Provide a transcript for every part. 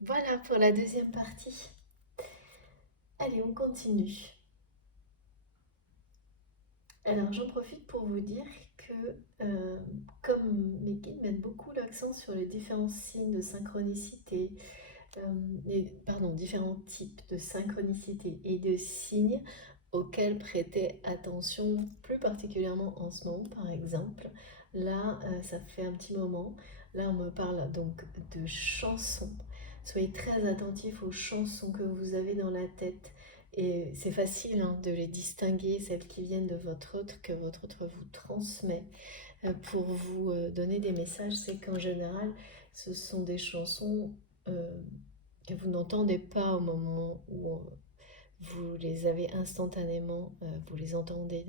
Voilà pour la deuxième partie. Allez, on continue. Alors, j'en profite pour vous dire que, comme mes guides mettent beaucoup l'accent sur les différents signes de synchronicité, différents types de synchronicité et de signes auxquels prêter attention, plus particulièrement en ce moment, par exemple. Là, ça fait un petit moment. Là, on me parle donc de chansons. Soyez très attentifs aux chansons que vous avez dans la tête. Et c'est facile de les distinguer, celles qui viennent de votre autre, que votre autre vous transmet pour vous donner des messages. C'est qu'en général, ce sont des chansons euh, que vous n'entendez pas au moment où vous les avez instantanément, vous les entendez,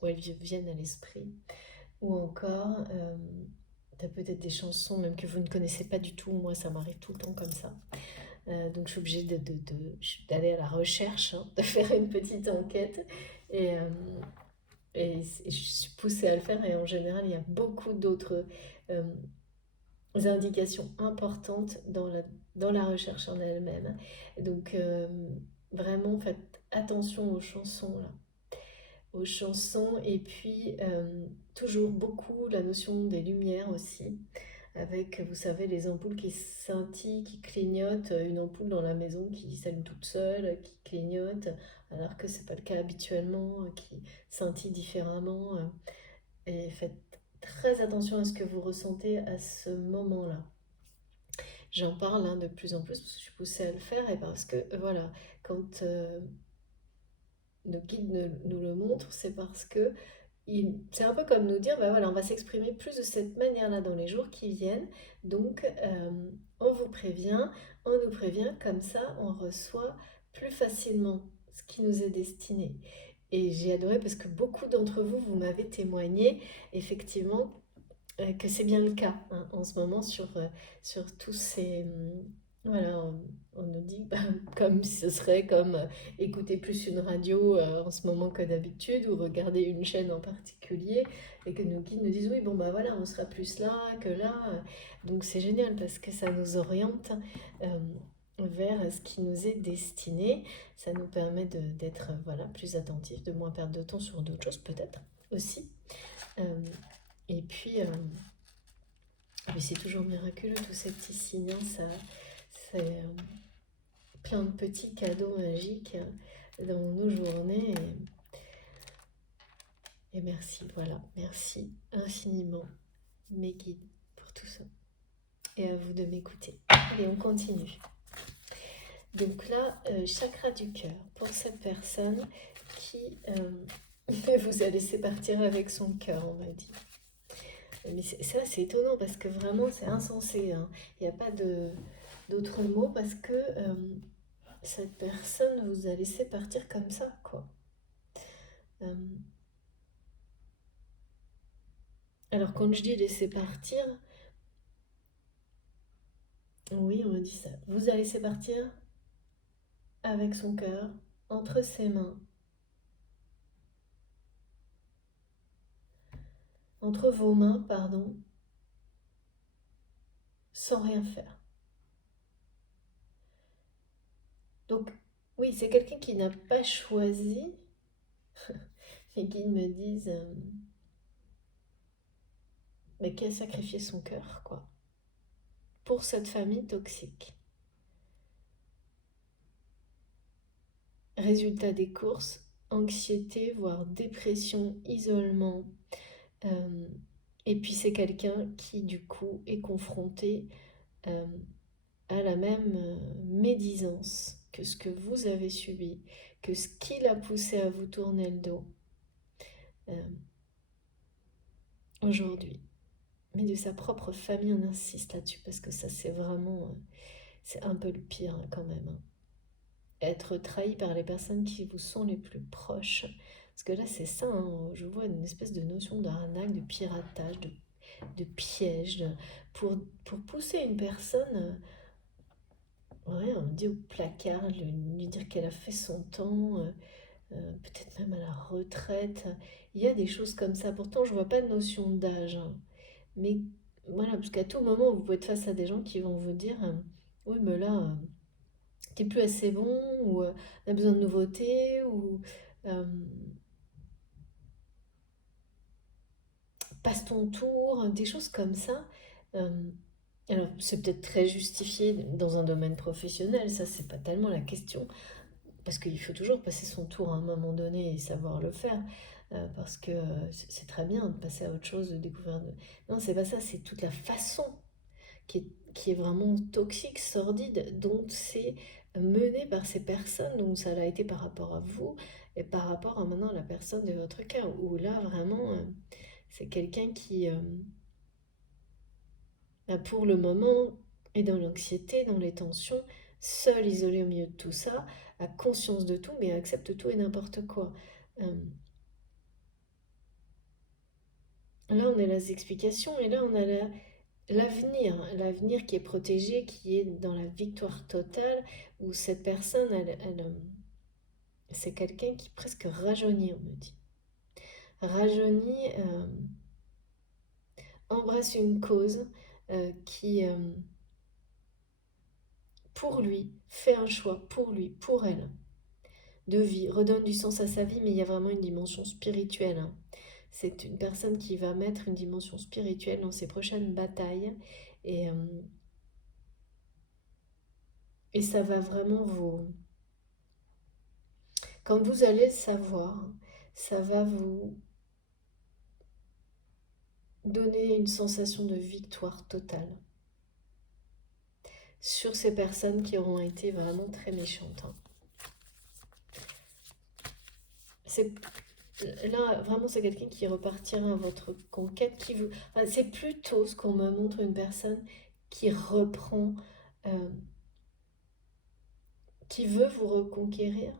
où elles viennent à l'esprit. Ou encore, peut-être des chansons même que vous ne connaissez pas du tout. Moi, ça m'arrive tout le temps comme ça. Donc je suis obligée d'aller à la recherche, de faire une petite enquête. Et, euh, et je suis poussée à le faire. Et en général, il y a beaucoup d'autres euh, indications importantes dans la recherche en elle-même. Donc vraiment, faites attention aux chansons là. Aux chansons et puis toujours beaucoup la notion des lumières aussi avec, vous savez, les ampoules qui scintillent, qui clignotent, une ampoule dans la maison qui s'allume toute seule, qui clignote, alors que c'est pas le cas habituellement, qui scintille différemment. Et faites très attention à ce que vous ressentez à ce moment-là. J'en parle de plus en plus parce que je suis poussée à le faire et parce que voilà, quand nos guides nous le montrent, c'est parce que c'est un peu comme nous dire, bah voilà, on va s'exprimer plus de cette manière-là dans les jours qui viennent. Donc, on vous prévient, on nous prévient, comme ça, on reçoit plus facilement ce qui nous est destiné. Et j'ai adoré parce que beaucoup d'entre vous, vous m'avez témoigné, effectivement, que c'est bien le cas en ce moment sur tous ces... voilà, on nous dit comme si ce serait comme écouter plus une radio en ce moment que d'habitude ou regarder une chaîne en particulier et que nos guides nous disent oui bon bah voilà on sera plus là que là. Donc c'est génial parce que ça nous oriente euh, vers ce qui nous est destiné. Ça nous permet d'être voilà, plus attentifs, de moins perdre de temps sur d'autres choses peut-être aussi. Euh, et puis, mais c'est toujours miraculeux tous ces petits signes, hein, ça, c'est plein de petits cadeaux magiques dans nos journées. Et merci, voilà, merci infiniment, mes guides, pour tout ça. Et à vous de m'écouter. Allez, on continue. Donc là, chakra du cœur, pour cette personne qui vous a laissé partir avec son cœur, on va dire. Mais ça, c'est étonnant parce que vraiment, c'est insensé. Hein. Il n'y a pas d'autres mots parce que cette personne vous a laissé partir comme ça, quoi. Euh, alors, quand je dis laisser partir, oui, on me dit ça. Vous a laissé partir avec son cœur, entre ses mains, entre vos mains, pardon, sans rien faire. Donc, oui, c'est quelqu'un qui n'a pas choisi, et qui me disent, mais qui a sacrifié son cœur, quoi, pour cette famille toxique. Résultat des courses, anxiété, voire dépression, isolement. Euh, et puis c'est quelqu'un qui du coup est confronté euh, à la même médisance que ce que vous avez subi, que ce qui l'a poussé à vous tourner le dos euh, aujourd'hui. Mais de sa propre famille, on insiste là-dessus parce que ça c'est vraiment, c'est un peu le pire quand même. Hein. Être trahi par les personnes qui vous sont les plus proches. Parce que là, c'est ça, hein, je vois une espèce de notion d'arnaque, de piratage, de piège, pour pousser une personne, ouais, on dit au placard, lui dire qu'elle a fait son temps, peut-être même à la retraite. Il y a des choses comme ça. Pourtant, je vois pas de notion d'âge. Hein. Mais voilà, parce qu'à tout moment, vous pouvez être face à des gens qui vont vous dire oui, mais là, t'es plus assez bon, ou on a besoin de nouveautés, ou euh, passe ton tour, des choses comme ça. Euh, alors, c'est peut-être très justifié dans un domaine professionnel, ça, c'est pas tellement la question, parce qu'il faut toujours passer son tour à un moment donné et savoir le faire, parce que c'est très bien de passer à autre chose, de découvrir. Non, c'est pas ça, c'est toute la façon qui est vraiment toxique, sordide, dont c'est mené par ces personnes, dont ça l'a été par rapport à vous, et par rapport à maintenant la personne de votre cœur, où là, vraiment, c'est quelqu'un qui, pour le moment, est dans l'anxiété, dans les tensions, seul, isolé au milieu de tout ça, a conscience de tout, mais accepte tout et n'importe quoi. Euh, Là, on a les explications, et là, on a l'avenir qui est protégé, qui est dans la victoire totale, où cette personne, c'est quelqu'un qui presque rajeunit, on me dit. Rajeunit, embrasse une cause qui, pour lui, fait un choix, pour lui, pour elle, de vie, redonne du sens à sa vie, mais il y a vraiment une dimension spirituelle, hein. C'est une personne qui va mettre une dimension spirituelle dans ses prochaines batailles, et, euh, et ça va vraiment vous... Quand vous allez le savoir, ça va vous donner une sensation de victoire totale sur ces personnes qui auront été vraiment très méchantes, hein. C'est Là, vraiment, c'est quelqu'un qui repartira à votre conquête, enfin, c'est plutôt ce qu'on me montre, une personne qui reprend, euh, qui veut vous reconquérir,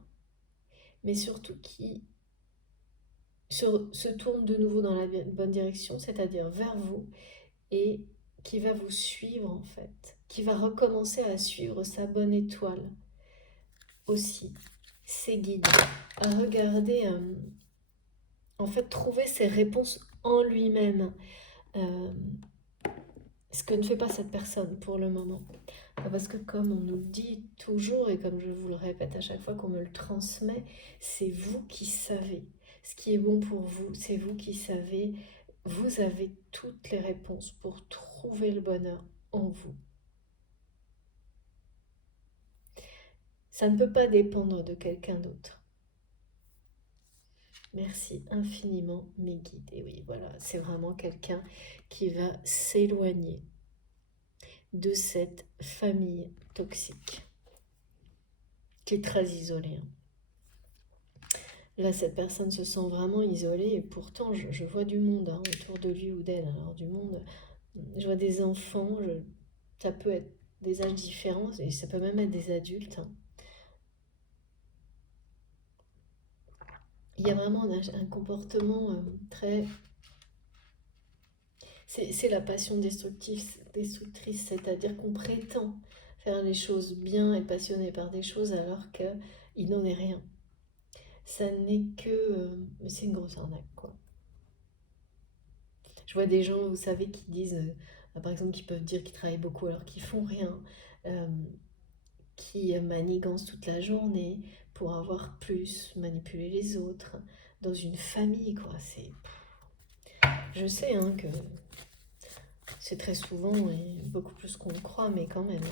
mais surtout qui se tourne de nouveau dans la bonne direction, c'est-à-dire vers vous, et qui va vous suivre en fait, qui va recommencer à suivre sa bonne étoile aussi, ses guides, à regarder, en fait, trouver ses réponses en lui-même. Euh, Ce que ne fait pas cette personne pour le moment. Parce que comme on nous le dit toujours, et comme je vous le répète à chaque fois qu'on me le transmet, c'est vous qui savez. Ce qui est bon pour vous, c'est vous qui savez. Vous avez toutes les réponses pour trouver le bonheur en vous. Ça ne peut pas dépendre de quelqu'un d'autre. Merci infiniment mes guides. Et oui, voilà, c'est vraiment quelqu'un qui va s'éloigner de cette famille toxique, qui est très isolée, hein. Là, cette personne se sent vraiment isolée, et pourtant, je vois du monde, hein, autour de lui ou d'elle. Alors, du monde, je vois des enfants, ça peut être des âges différents, et ça peut même être des adultes, hein. Il y a vraiment un comportement très... C'est la passion destructrice, c'est-à-dire qu'on prétend faire les choses bien, et passionné par des choses, alors qu'il n'en est rien. Ça n'est que... c'est une grosse arnaque, quoi. Je vois des gens, vous savez, qui disent, par exemple, qui peuvent dire qu'ils travaillent beaucoup alors qu'ils font rien, euh, qui manigancent toute la journée pour avoir plus, manipuler les autres, dans une famille, quoi. Je sais, hein, que c'est très souvent et beaucoup plus qu'on le croit, mais quand même,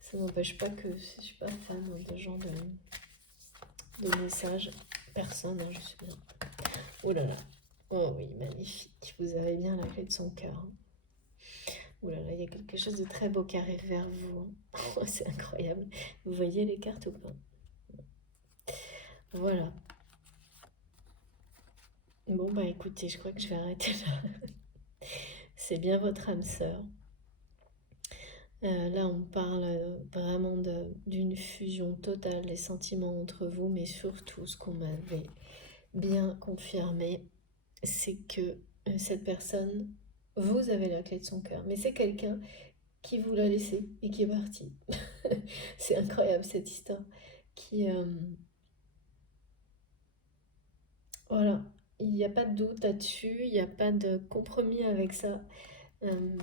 ça n'empêche pas que je suis pas fan, hein, de ce genre de messages. Personne, hein, je suis bien. Oh là là. Oh oui, magnifique. Vous avez bien la clé de son cœur, hein. Ouh là là, il y a quelque chose de très beau qui arrive vers vous, hein. Oh, c'est incroyable. Vous voyez les cartes ou pas? Voilà. Bon, bah écoutez, je crois que je vais arrêter là. C'est bien votre âme sœur. Là, on parle vraiment d'une fusion totale des sentiments entre vous, mais surtout, ce qu'on m'avait bien confirmé, c'est que cette personne, vous avez la clé de son cœur, mais c'est quelqu'un qui vous l'a laissé et qui est parti. C'est incroyable cette histoire. Qui, voilà, il n'y a pas de doute là-dessus, il n'y a pas de compromis avec ça. Euh,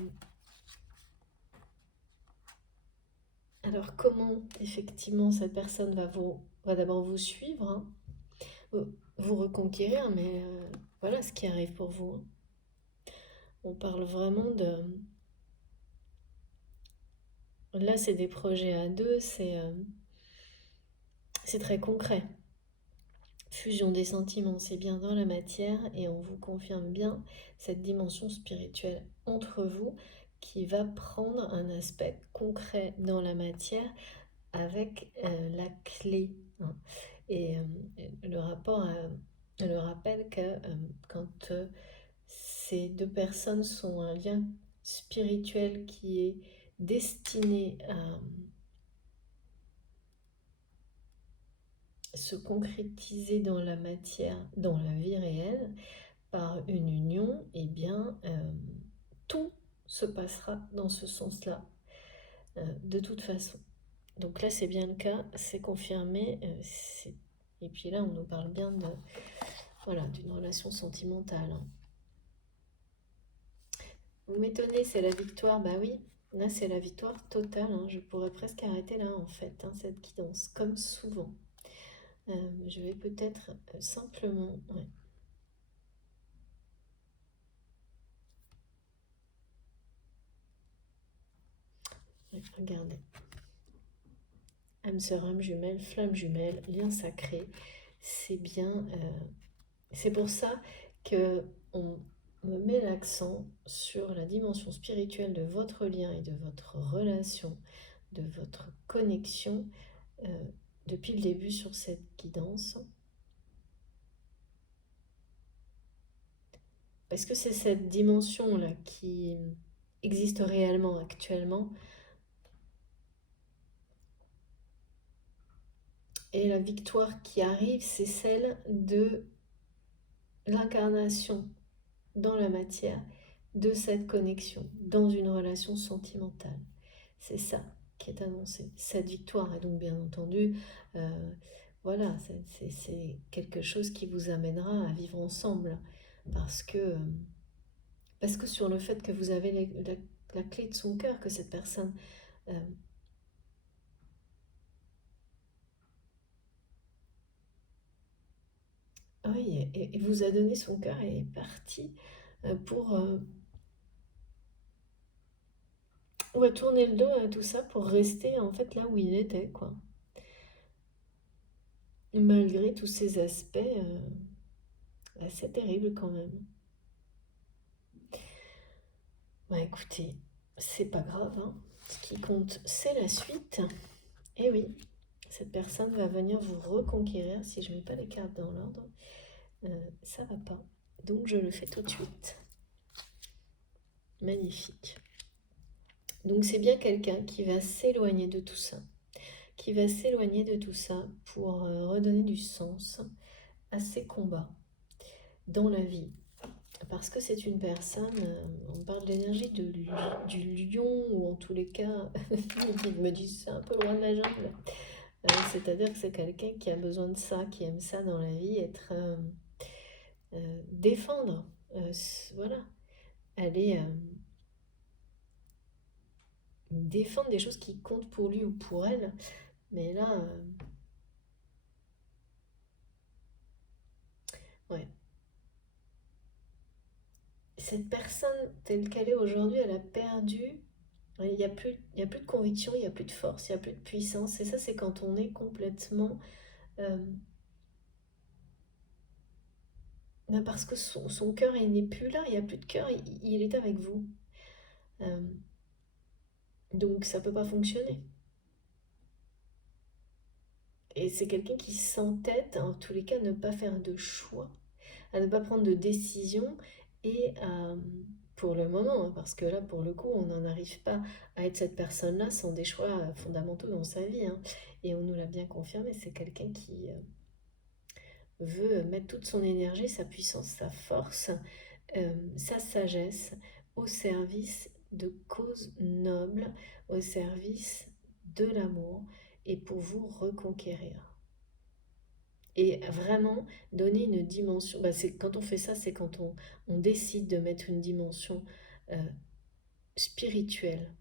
Alors comment effectivement cette personne va d'abord vous suivre, hein, vous reconquérir, mais voilà ce qui arrive pour vous, hein. On parle vraiment de... Là, c'est des projets à deux, c'est très concret. Fusion des sentiments, c'est bien dans la matière et on vous confirme bien cette dimension spirituelle entre vous qui va prendre un aspect concret dans la matière avec la clé, hein. Et le rappelle que quand ces deux personnes sont un lien spirituel qui est destiné à se concrétiser dans la matière, dans la vie réelle, par une union, eh bien, tout se passera dans ce sens-là, de toute façon. Donc là, c'est bien le cas, c'est confirmé. Et puis là, on nous parle bien de, voilà, d'une relation sentimentale, hein. Vous m'étonnez, c'est la victoire. Bah oui, là, c'est la victoire totale, hein. Je pourrais presque arrêter là, en fait, hein, cette guidance, comme souvent. Je vais peut-être simplement... Ouais. Ouais, regardez. Âme sœur, âme jumelle, flamme jumelle, lien sacré. C'est bien... c'est pour ça que on me met l'accent sur la dimension spirituelle de votre lien et de votre relation, de votre connexion euh, depuis le début sur cette guidance. Parce que c'est cette dimension-là qui existe réellement actuellement. Et la victoire qui arrive, c'est celle de l'incarnation dans la matière de cette connexion, dans une relation sentimentale. C'est ça qui est annoncé. Cette victoire est donc bien entendu, euh, voilà, c'est quelque chose qui vous amènera à vivre ensemble. Parce que, euh, parce que sur le fait que vous avez la clé de son cœur, que cette personne euh, oui, et vous a donné son cœur et est parti pour ouais, tourner le dos à tout ça pour rester en fait là où il était, quoi. Malgré tous ces aspects assez terribles quand même. Bah écoutez, c'est pas grave, hein. Ce qui compte, c'est la suite. Et oui, cette personne va venir vous reconquérir si je mets pas les cartes dans l'ordre. Ça va pas. Donc je le fais tout de suite. Magnifique. Donc c'est bien quelqu'un qui va s'éloigner de tout ça. Qui va s'éloigner de tout ça pour redonner du sens à ses combats dans la vie. Parce que c'est une personne, on parle de l'énergie du lion, ou en tous les cas, ils me disent c'est un peu loin de la jungle. C'est-à-dire que c'est quelqu'un qui a besoin de ça, qui aime ça dans la vie, être défendre, voilà, aller défendre des choses qui comptent pour lui ou pour elle. Mais là, ouais. Cette personne telle qu'elle est aujourd'hui, elle a perdu. Il y a plus de conviction, il n'y a plus de force, il n'y a plus de puissance. Et ça, c'est quand on est complètement... euh, ben parce que son cœur, il n'est plus là, il n'y a plus de cœur, il est avec vous. Euh, donc ça ne peut pas fonctionner. Et c'est quelqu'un qui s'entête, en tous les cas, à ne pas faire de choix, à ne pas prendre de décision et à, pour le moment, hein, parce que là, pour le coup, on n'en arrive pas à être cette personne-là sans des choix fondamentaux dans sa vie, hein. Et on nous l'a bien confirmé, c'est quelqu'un qui veut mettre toute son énergie, sa puissance, sa force, sa sagesse au service de causes nobles, au service de l'amour et pour vous reconquérir. Et vraiment donner une dimension. Bah quand on fait ça, c'est quand on décide de mettre une dimension spirituelle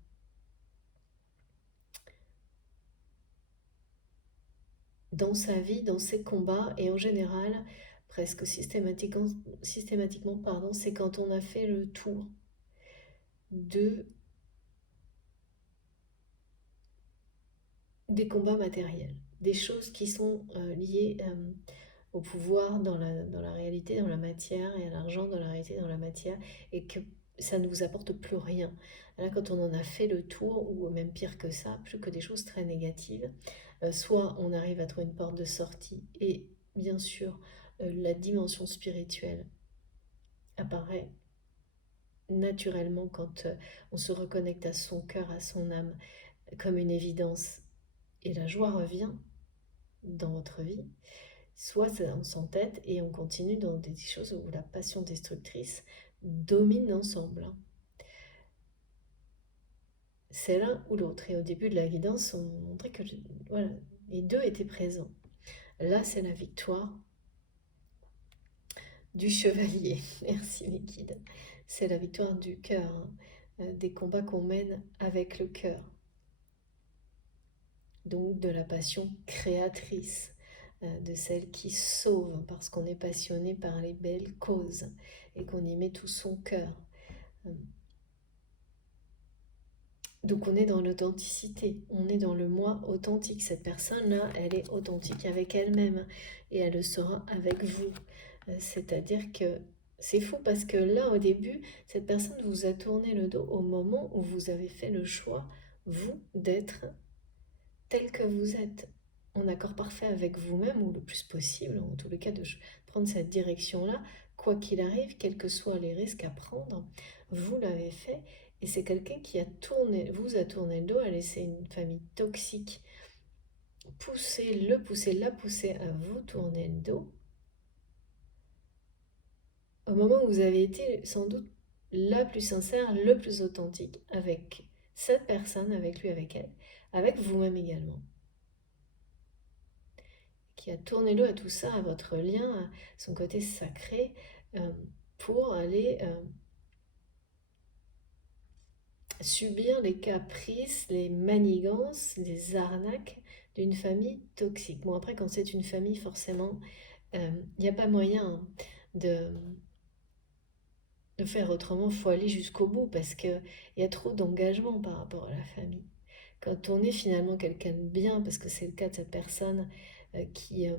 dans sa vie, dans ses combats, et en général, presque systématiquement, pardon, c'est quand on a fait le tour de, des combats matériels, des choses qui sont liées au pouvoir dans la réalité, dans la matière, et à l'argent dans la réalité, dans la matière, et que ça ne vous apporte plus rien. Là, quand on en a fait le tour, ou même pire que ça, plus que des choses très négatives, soit on arrive à trouver une porte de sortie, et bien sûr, la dimension spirituelle apparaît naturellement quand on se reconnecte à son cœur, à son âme, comme une évidence, et la joie revient dans votre vie. Soit on s'entête et on continue dans des choses où la passion destructrice domine l'ensemble. C'est l'un ou l'autre. Et au début de la guidance, on montrait que voilà, les deux étaient présents. Là, c'est la victoire du chevalier. Merci Liquide. C'est la victoire du cœur, des combats qu'on mène avec le cœur. Donc de la passion créatrice, de celle qui sauve parce qu'on est passionné par les belles causes et qu'on y met tout son cœur. Donc on est dans l'authenticité, on est dans le moi authentique. Cette personne-là, elle est authentique avec elle-même et elle le sera avec vous. C'est-à-dire que c'est fou parce que là, au début, cette personne vous a tourné le dos au moment où vous avez fait le choix, vous, d'être tel que vous êtes, en accord parfait avec vous-même, ou le plus possible, en tous les cas, de prendre cette direction-là, quoi qu'il arrive, quels que soient les risques à prendre, vous l'avez fait, et c'est quelqu'un qui vous a tourné le dos, a laissé une famille toxique, la pousser à vous tourner le dos, au moment où vous avez été sans doute la plus sincère, le plus authentique avec cette personne, avec lui, avec elle, avec vous-même également, qui a tourné l'eau à tout ça, à votre lien, à son côté sacré, pour aller subir les caprices, les manigances, les arnaques d'une famille toxique. Bon, après, quand c'est une famille, forcément, il n'y a pas moyen de, de faire autrement. Il faut aller jusqu'au bout parce qu'il y a trop d'engagement par rapport à la famille. Quand on est finalement quelqu'un de bien, parce que c'est le cas de cette personne qui a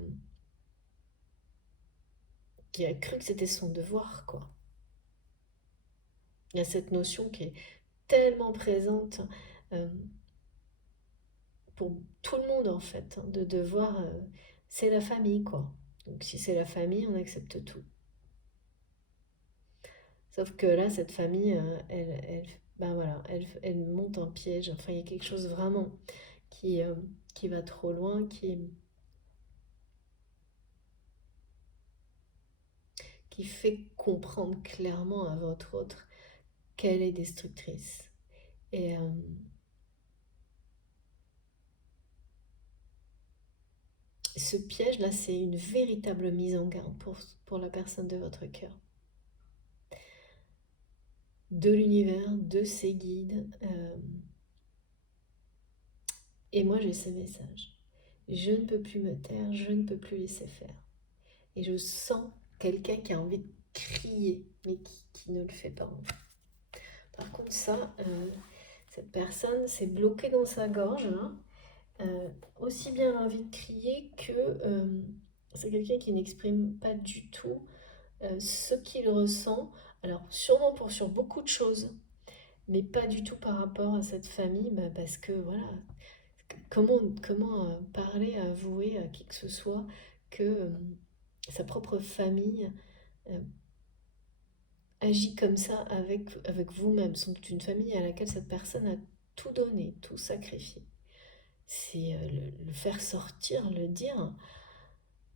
cru que c'était son devoir, quoi. Il y a cette notion qui est tellement présente euh, pour tout le monde en fait, hein, de devoir, c'est la famille quoi. Donc si c'est la famille, on accepte tout. Sauf que là, cette famille, ben voilà, elle monte un piège. Enfin, il y a quelque chose vraiment qui, euh, qui va trop loin, qui fait comprendre clairement à votre autre qu'elle est destructrice. Et ce piège-là, c'est une véritable mise en garde pour la personne de votre cœur. De l'univers, de ses guides. Et moi, j'ai ce message. Je ne peux plus me taire, je ne peux plus laisser faire. Et je sens quelqu'un qui a envie de crier, mais qui ne le fait pas. Par contre, ça, cette personne s'est bloquée dans sa gorge, hein. Aussi bien l'envie de crier que c'est quelqu'un qui n'exprime pas du tout ce qu'il ressent. Alors, sûrement sur beaucoup de choses, mais pas du tout par rapport à cette famille, bah, parce que voilà, comment parler, avouer à qui que ce soit que sa propre famille euh, agit comme ça avec vous-même, sans doute une famille à laquelle cette personne a tout donné, tout sacrifié. C'est le faire sortir, le dire.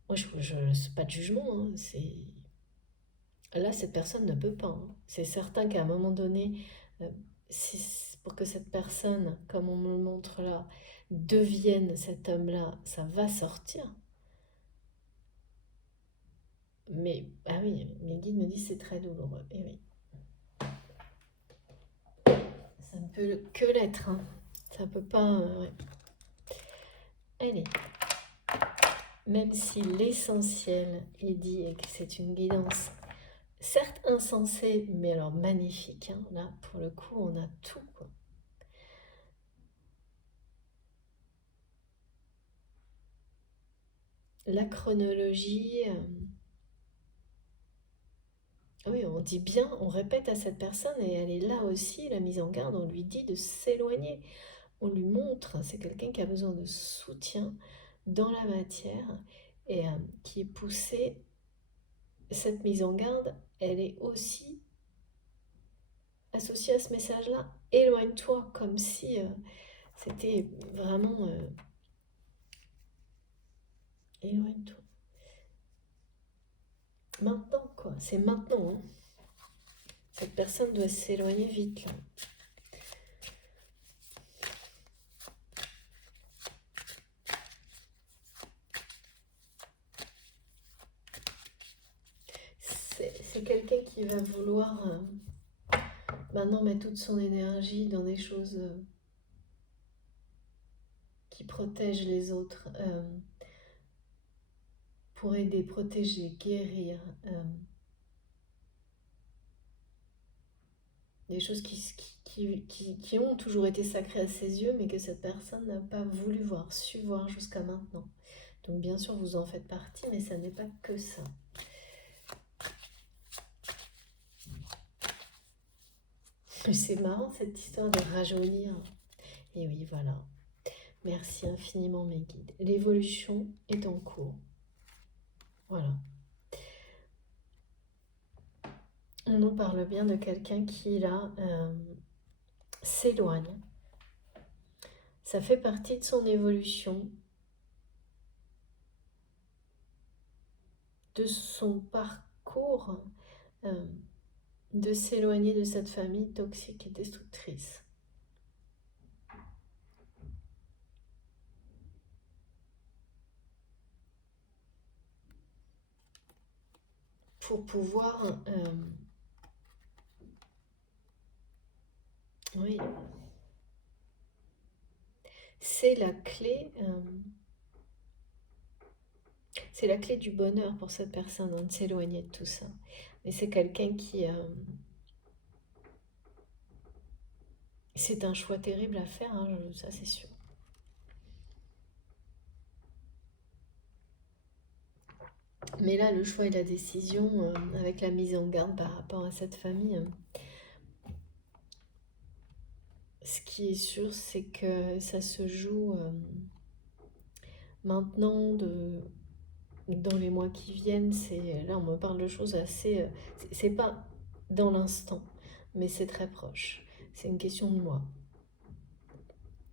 Moi, c'est pas de jugement, hein, c'est... Là, cette personne ne peut pas, hein. C'est certain qu'à un moment donné, euh, pour que cette personne, comme on me le montre là, devienne cet homme-là, ça va sortir. Mais, ah oui, mes guides me disent c'est très douloureux. Et oui, ça ne peut que l'être, hein. Ça peut pas... ouais. Allez, même si l'essentiel est dit et que c'est une guidance, certes insensée, mais alors magnifique, hein. Là, pour le coup, on a tout, quoi. La chronologie, oui, on dit bien, on répète à cette personne et elle est là aussi, la mise en garde, on lui dit de s'éloigner. On lui montre, c'est quelqu'un qui a besoin de soutien dans la matière et qui est poussé. Cette mise en garde, elle est aussi associée à ce message-là. Éloigne-toi, comme si c'était vraiment éloigne-toi. Maintenant, quoi. C'est maintenant, hein. Cette personne doit s'éloigner vite, là. C'est quelqu'un qui va vouloir maintenant mettre toute son énergie dans des choses qui protègent les autres, pour aider, protéger, guérir. Des choses qui ont toujours été sacrées à ses yeux, mais que cette personne n'a pas voulu voir, su voir jusqu'à maintenant. Donc bien sûr, vous en faites partie, mais ça n'est pas que ça. C'est marrant cette histoire de rajeunir. Et oui, voilà. Merci infiniment mes guides. L'évolution est en cours. Voilà. On nous parle bien de quelqu'un qui, là, s'éloigne. Ça fait partie de son évolution, de son parcours, de s'éloigner de cette famille toxique et destructrice. Pour pouvoir, oui, c'est la clé, c'est la clé du bonheur pour cette personne, hein, de s'éloigner de tout ça. Mais c'est quelqu'un qui, c'est un choix terrible à faire, hein, ça c'est sûr. Mais là, le choix et la décision, avec la mise en garde par rapport à cette famille, ce qui est sûr, c'est que ça se joue maintenant, dans les mois qui viennent. Là, on me parle de choses assez. C'est pas dans l'instant, mais c'est très proche. C'est une question de mois.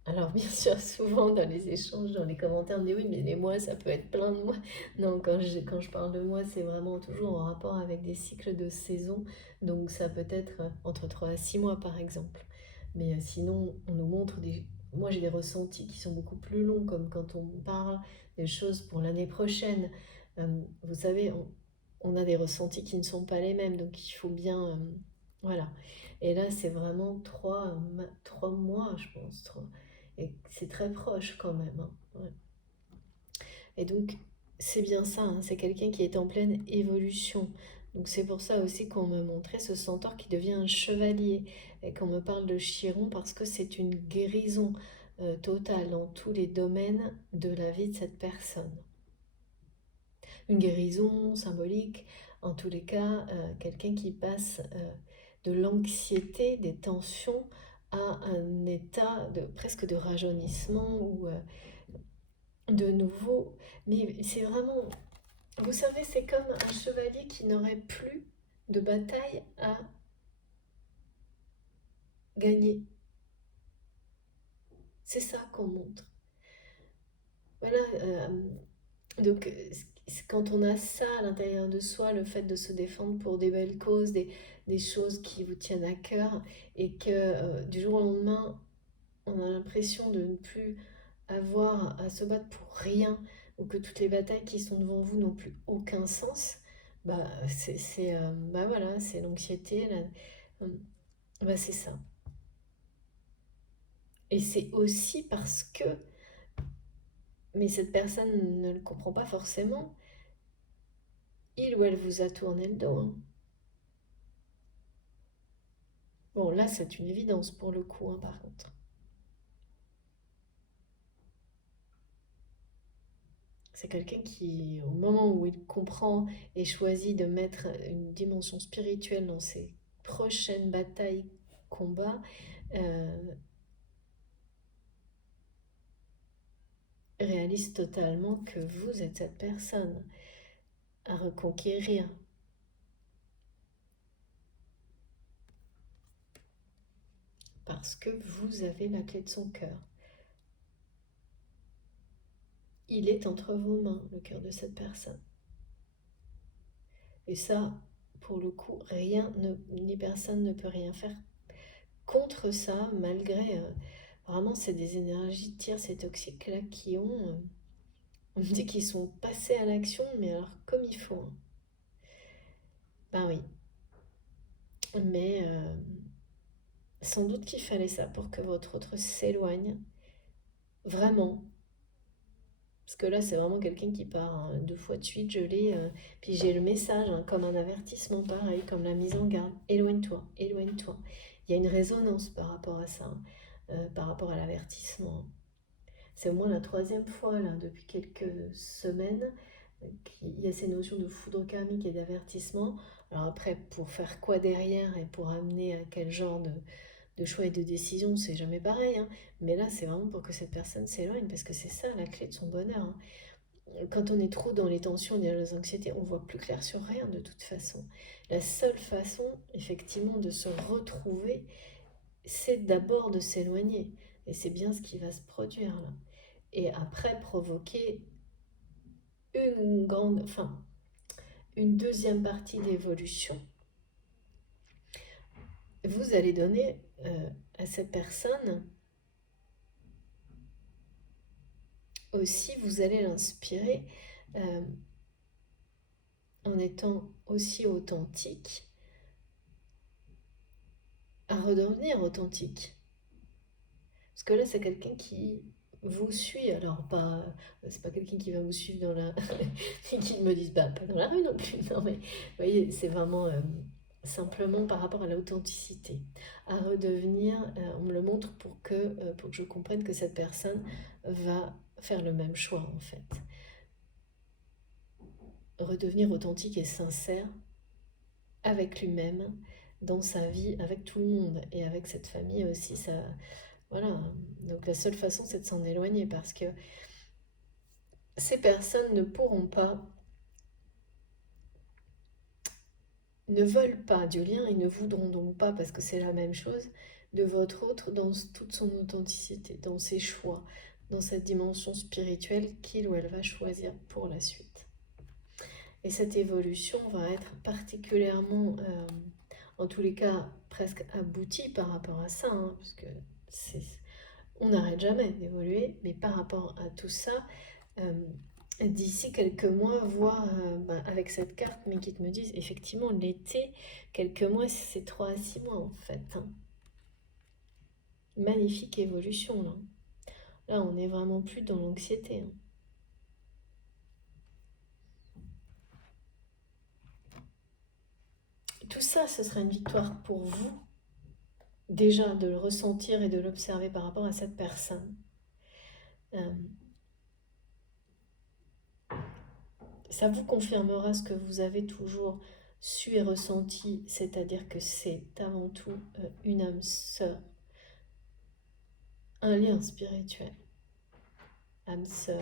Alors, bien sûr, souvent dans les échanges, dans les commentaires, on dit oui, mais les mois, ça peut être plein de mois. Non, quand je parle de mois, c'est vraiment toujours en rapport avec des cycles de saison. Donc, ça peut être entre 3 à 6 mois, par exemple. Mais sinon, on nous montre des. Moi, j'ai des ressentis qui sont beaucoup plus longs, comme quand on parle des choses pour l'année prochaine. Vous savez, on a des ressentis qui ne sont pas les mêmes, donc il faut bien. Voilà. Et là, c'est vraiment 3 mois, je pense. Et c'est très proche quand même, hein. Ouais. Et donc, c'est bien ça, hein, c'est quelqu'un qui est en pleine évolution. Donc c'est pour ça aussi qu'on me montrait ce centaure qui devient un chevalier et qu'on me parle de Chiron parce que c'est une guérison totale dans tous les domaines de la vie de cette personne. Une guérison symbolique, en tous les cas, quelqu'un qui passe de l'anxiété, des tensions à un état presque de rajeunissement ou de nouveau. Mais c'est vraiment, vous savez, c'est comme un chevalier qui n'aurait plus de bataille à gagner. C'est ça qu'on montre. Voilà, donc quand on a ça à l'intérieur de soi, le fait de se défendre pour des belles causes, des choses qui vous tiennent à cœur, et que du jour au lendemain, on a l'impression de ne plus avoir à se battre pour rien, ou que toutes les batailles qui sont devant vous n'ont plus aucun sens, bah bah voilà, c'est l'anxiété, bah c'est ça. Et c'est aussi parce que Mais cette personne ne le comprend pas forcément. Il ou elle vous a tourné le dos, hein. Bon, là, c'est une évidence pour le coup, hein, par contre. C'est quelqu'un qui, au moment où il comprend et choisit de mettre une dimension spirituelle dans ses prochaines batailles, combats, euh, réalise totalement que vous êtes cette personne à reconquérir. Parce que vous avez la clé de son cœur. Il est entre vos mains, le cœur de cette personne. Et ça, pour le coup, rien ni personne ne peut rien faire contre ça, malgré vraiment c'est des énergies tierces et toxiques là qui ont, on me dit qu'ils sont passés à l'action, mais alors comme il faut, hein. Ben oui, mais sans doute qu'il fallait ça pour que votre autre s'éloigne vraiment. Parce que là, c'est vraiment quelqu'un qui part, hein, 2 fois de suite, je l'ai. Puis j'ai le message, hein, comme un avertissement, pareil, comme la mise en garde. Éloigne-toi, éloigne-toi. Il y a une résonance par rapport à ça, hein, par rapport à l'avertissement. C'est au moins la 3e fois, là, depuis quelques semaines, qu'il y a ces notions de foudre karmique et d'avertissement. Alors après, pour faire quoi derrière et pour amener à quel genre de choix et de décision, c'est jamais pareil, hein. Mais là, c'est vraiment pour que cette personne s'éloigne, parce que c'est ça la clé de son bonheur, hein. Quand on est trop dans les tensions et les anxiétés, on voit plus clair sur rien de toute façon. La seule façon, effectivement, de se retrouver, c'est d'abord de s'éloigner. Et c'est bien ce qui va se produire là. Et après, provoquer une deuxième partie d'évolution. Vous allez donner à cette personne aussi, vous allez l'inspirer en étant aussi authentique, à redevenir authentique. Parce que là, c'est quelqu'un qui vous suit. Alors, pas, c'est pas quelqu'un qui va vous suivre dans la. et qui me dise, bah, pas dans la rue non plus. Non, mais vous voyez, c'est vraiment simplement par rapport à l'authenticité. À redevenir, on me le montre pour que je comprenne que cette personne va faire le même choix, en fait. Redevenir authentique et sincère avec lui-même, dans sa vie, avec tout le monde et avec cette famille aussi. Ça, voilà. Donc la seule façon, c'est de s'en éloigner parce que ces personnes ne pourront pas, ne veulent pas du lien et ne voudront donc pas, parce que c'est la même chose, de votre autre dans toute son authenticité, dans ses choix, dans cette dimension spirituelle qu'il ou elle va choisir pour la suite. Et cette évolution va être particulièrement, en tous les cas, presque aboutie par rapport à ça, hein, parce que on n'arrête jamais d'évoluer, mais par rapport à tout ça, euh, d'ici quelques mois, voire avec cette carte, mais qui te me disent effectivement l'été, quelques mois, c'est 3 à 6 mois en fait, hein. Magnifique évolution là. Là, on n'est vraiment plus dans l'anxiété, hein. Tout ça, ce sera une victoire pour vous, déjà de le ressentir et de l'observer par rapport à cette personne. Euh, Ça vous confirmera ce que vous avez toujours su et ressenti, c'est-à-dire que c'est avant tout une âme sœur, un lien spirituel, âme sœur.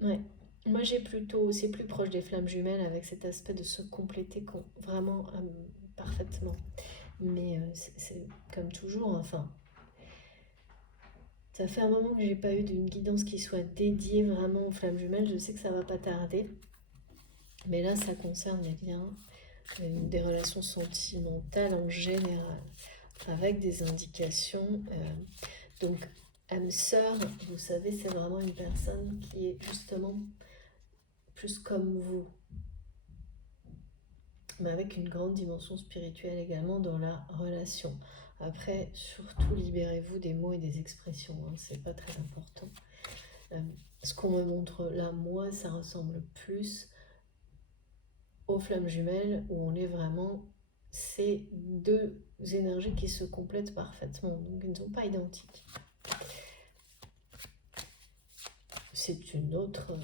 Ouais. Moi j'ai plutôt, c'est plus proche des flammes jumelles avec cet aspect de se compléter vraiment parfaitement. Mais c'est comme toujours, enfin, ça fait un moment que j'ai pas eu d'une guidance qui soit dédiée vraiment aux flammes jumelles. Je sais que ça va pas tarder, mais là ça concerne les liens, des relations sentimentales en général, avec des indications. Donc, âme sœur, vous savez, c'est vraiment une personne qui est justement plus comme vous, mais avec une grande dimension spirituelle également dans la relation. Après, surtout, libérez-vous des mots et des expressions, hein, c'est pas très important. Ce qu'on me montre là, moi, ça ressemble plus aux flammes jumelles, où on est vraiment ces deux énergies qui se complètent parfaitement, donc ils ne sont pas identiques. C'est une autre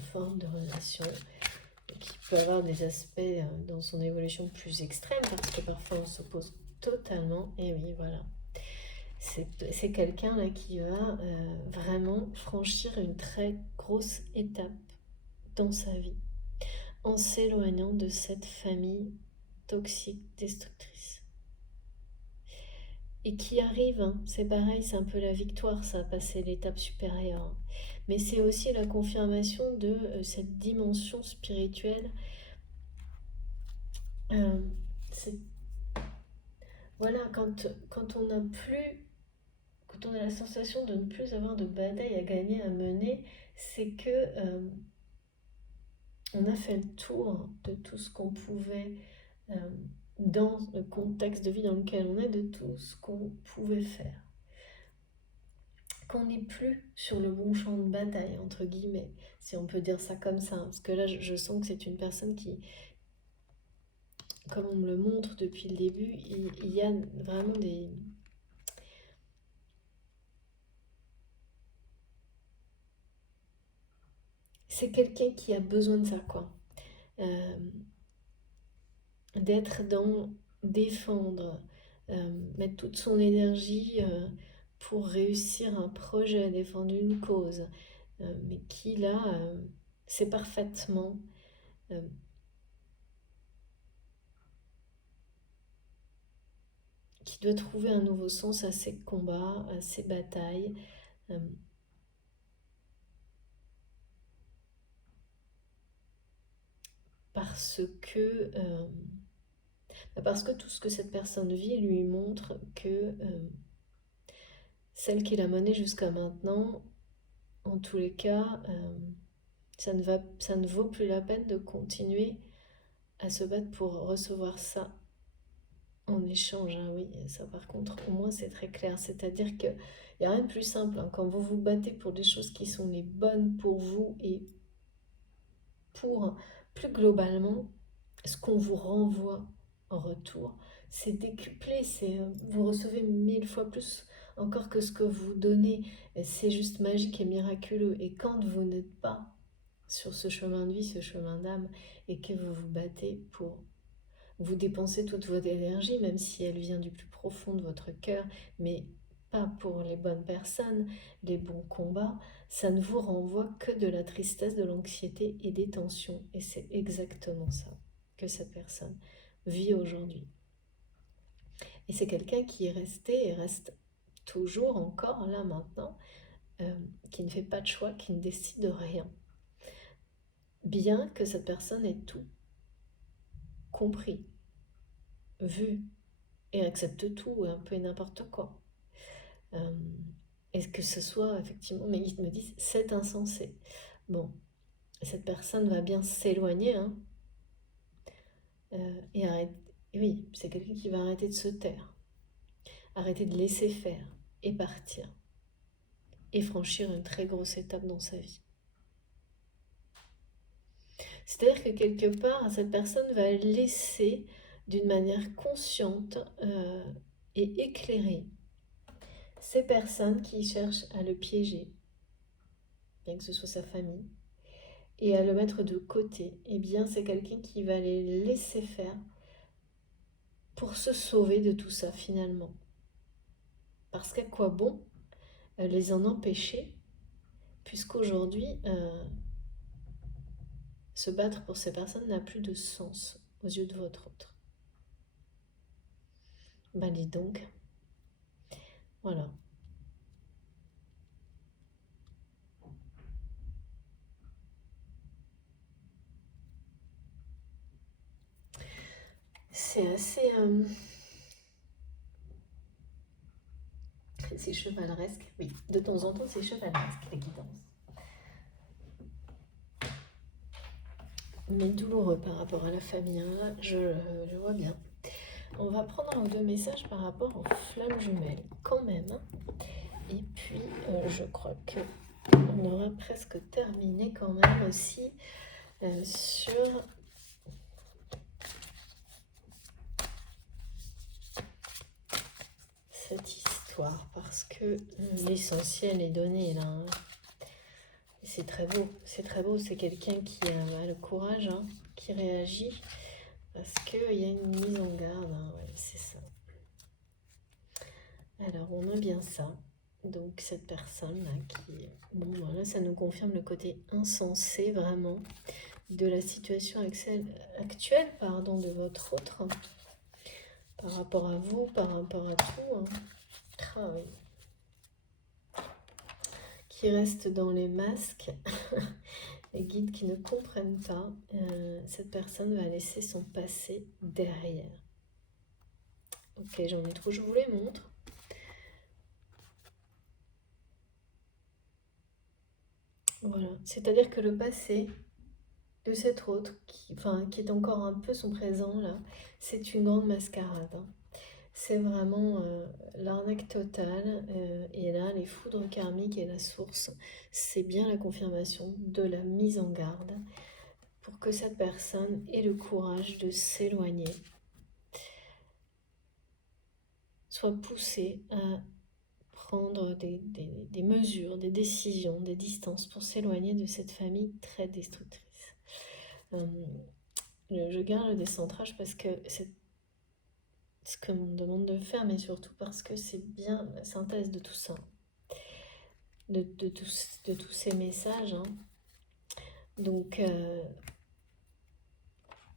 forme de relation qui peut avoir des aspects dans son évolution plus extrême, parce que parfois on s'oppose totalement, et oui, voilà. C'est quelqu'un là qui va vraiment franchir une très grosse étape dans sa vie, en s'éloignant de cette famille toxique, destructrice. Et qui arrive, hein, c'est pareil, c'est un peu la victoire, ça a passé l'étape supérieure. Hein. Mais c'est aussi la confirmation de cette dimension spirituelle. Voilà, quand on n'a plus, quand on a la sensation de ne plus avoir de bataille à gagner, à mener, c'est que on a fait le tour de tout ce qu'on pouvait, dans le contexte de vie dans lequel on est, de tout ce qu'on pouvait faire. Qu'on n'est plus sur le bon champ de bataille, entre guillemets, si on peut dire ça comme ça. Parce que là, je sens que c'est une personne qui, comme on me le montre depuis le début, il y a vraiment des... C'est quelqu'un qui a besoin de ça, quoi. D'être dans défendre, mettre toute son énergie pour réussir un projet, défendre une cause, mais qui là sait parfaitement qui doit trouver un nouveau sens à ses combats, à ses batailles. Parce que tout ce que cette personne vit lui montre que celle qui l'a menée jusqu'à maintenant, en tous les cas, ça ne vaut plus la peine de continuer à se battre pour recevoir ça en échange. Hein, oui, ça par contre, au moins c'est très clair. C'est-à-dire qu'il n'y a rien de plus simple. Hein, quand vous vous battez pour des choses qui sont les bonnes pour vous et pour plus globalement ce qu'on vous renvoie en retour, c'est décuplé, vous recevez 1000 fois plus encore que ce que vous donnez. C'est juste magique et miraculeux. Et quand vous n'êtes pas sur ce chemin de vie, ce chemin d'âme, et que vous vous battez pour... Vous dépensez toute votre énergie, même si elle vient du plus profond de votre cœur, mais pas pour les bonnes personnes, les bons combats, ça ne vous renvoie que de la tristesse, de l'anxiété et des tensions. Et c'est exactement ça que cette personne vit aujourd'hui. Et c'est quelqu'un qui est resté et reste toujours encore là maintenant, qui ne fait pas de choix, qui ne décide de rien. Bien que cette personne ait tout compris, vu et accepte tout, un peu n'importe quoi. Et que ce soit effectivement, mais ils me disent c'est insensé. Bon, cette personne va bien s'éloigner, hein, et arrêter. Oui, c'est quelqu'un qui va arrêter de se taire, arrêter de laisser faire et partir et franchir une très grosse étape dans sa vie. C'est-à-dire que quelque part, cette personne va laisser d'une manière consciente et éclairée ces personnes qui cherchent à le piéger, bien que ce soit sa famille, et à le mettre de côté. Eh bien, c'est quelqu'un qui va les laisser faire pour se sauver de tout ça finalement. Parce qu'à quoi bon les en empêcher, puisqu'aujourd'hui, se battre pour ces personnes n'a plus de sens aux yeux de votre autre. Ben dis donc, voilà. C'est assez... c'est chevaleresque, oui. De temps en temps, c'est chevaleresque, la guidance. mais douloureux par rapport à la famille, hein. Là, je vois bien. On va prendre un ou deux messages par rapport aux flammes jumelles, quand même, hein. Et puis, je crois que on aura presque terminé quand même aussi sur cette histoire, parce que l'essentiel est donné là, hein. C'est très beau, c'est quelqu'un qui a le courage, hein, qui réagit, parce qu'il y a une mise en garde, hein, ouais, c'est ça. Alors, on a bien ça. Donc, cette personne-là qui... Bon, voilà, ça nous confirme le côté insensé, vraiment, de la situation actuelle, pardon, de votre autre, hein, par rapport à vous, par rapport à tout, hein. Ah oui. Qui reste dans les masques, les guides qui ne comprennent pas, cette personne va laisser son passé derrière. Ok, j'en ai trop, je vous les montre. Voilà, c'est-à-dire que le passé de cet autre, qui est encore un peu son présent là, c'est une grande mascarade, hein. C'est vraiment l'arnaque totale. Et là, les foudres karmiques et la source, c'est bien la confirmation de la mise en garde pour que cette personne ait le courage de s'éloigner, soit poussée à prendre des mesures, des décisions, des distances pour s'éloigner de cette famille très destructrice. Je garde le décentrage parce que c'est ce qu'on me demande de faire, mais surtout parce que c'est bien la synthèse de tout ça, de tous ces messages, hein. Donc,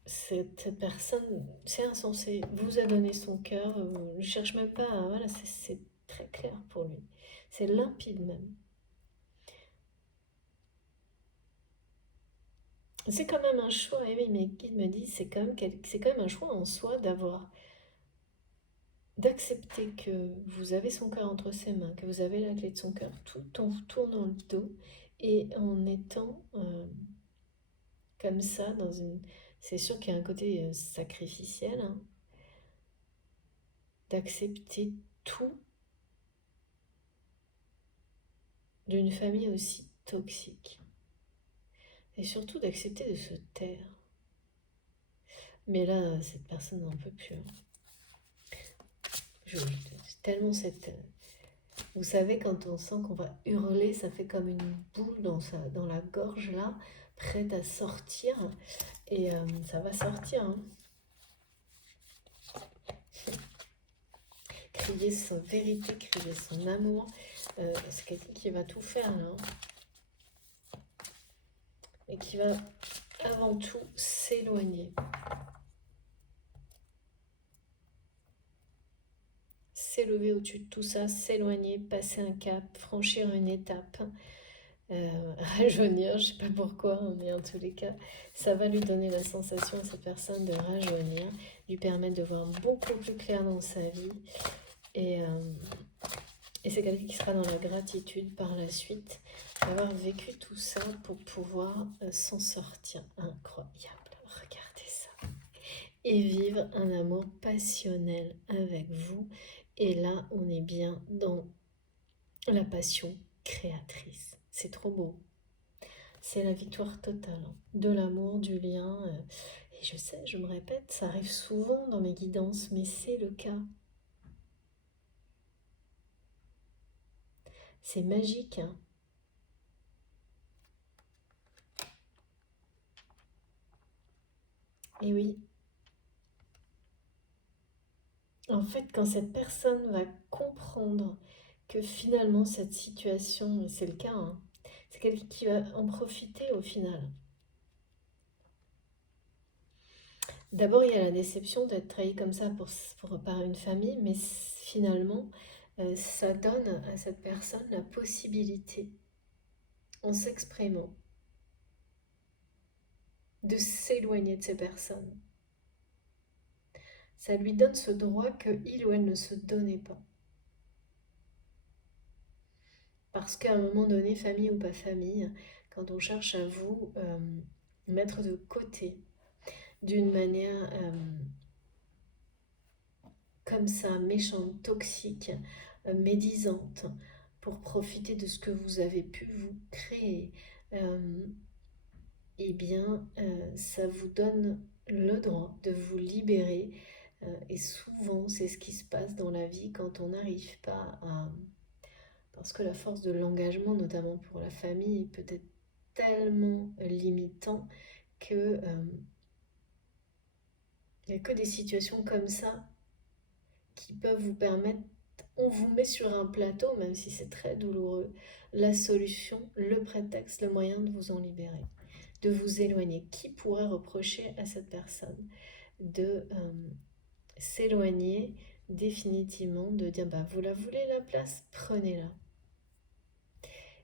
cette personne, c'est insensé, vous a donné son cœur, je cherche même pas, voilà, c'est très clair pour lui, c'est limpide même. C'est quand même un choix, et oui, mes guides me disent, c'est quand même un choix en soi d'accepter que vous avez son cœur entre ses mains, que vous avez la clé de son cœur, tout en vous tournant le dos et en étant comme ça dans une... C'est sûr qu'il y a un côté sacrificiel, hein, d'accepter tout d'une famille aussi toxique. Et surtout d'accepter de se taire. Mais là, cette personne n'en peut plus, hein. Tellement cette... Vous savez, quand on sent qu'on va hurler, ça fait comme une boule dans la gorge, là, prête à sortir. Et ça va sortir, hein. Crier sa vérité, crier son amour. C'est quelqu'un qui va tout faire, là, hein. Et qui va avant tout s'éloigner. S'élever au-dessus de tout ça, s'éloigner, passer un cap, franchir une étape, rajeunir, je sais pas pourquoi, mais en tous les cas, ça va lui donner la sensation à cette personne de rajeunir, lui permettre de voir beaucoup plus clair dans sa vie. Et c'est quelqu'un qui sera dans la gratitude par la suite d'avoir vécu tout ça pour pouvoir s'en sortir. Incroyable, regardez ça. Et vivre un amour passionnel avec vous. Et là, on est bien dans la passion créatrice. C'est trop beau. C'est la victoire totale, hein, de l'amour, du lien. Et je sais, je me répète, ça arrive souvent dans mes guidances, mais c'est le cas. C'est magique, hein. Et oui, en fait, quand cette personne va comprendre que finalement cette situation, et c'est le cas, hein, c'est quelqu'un qui va en profiter au final. D'abord, il y a la déception d'être trahi comme ça par une famille, mais finalement, ça donne à cette personne la possibilité, en s'exprimant, de s'éloigner de ces personnes. Ça lui donne ce droit que il ou elle ne se donnait pas. Parce qu'à un moment donné, famille ou pas famille, quand on cherche à vous mettre de côté d'une manière comme ça, méchante, toxique, médisante, pour profiter de ce que vous avez pu vous créer, eh bien, ça vous donne le droit de vous libérer. Et souvent, c'est ce qui se passe dans la vie quand on n'arrive pas à... Parce que la force de l'engagement, notamment pour la famille, peut être tellement limitant que il n'y a que des situations comme ça qui peuvent vous permettre, on vous met sur un plateau, même si c'est très douloureux, la solution, le prétexte, le moyen de vous en libérer, de vous éloigner. Qui pourrait reprocher à cette personne de s'éloigner définitivement, de dire bah vous la voulez la place, prenez-la.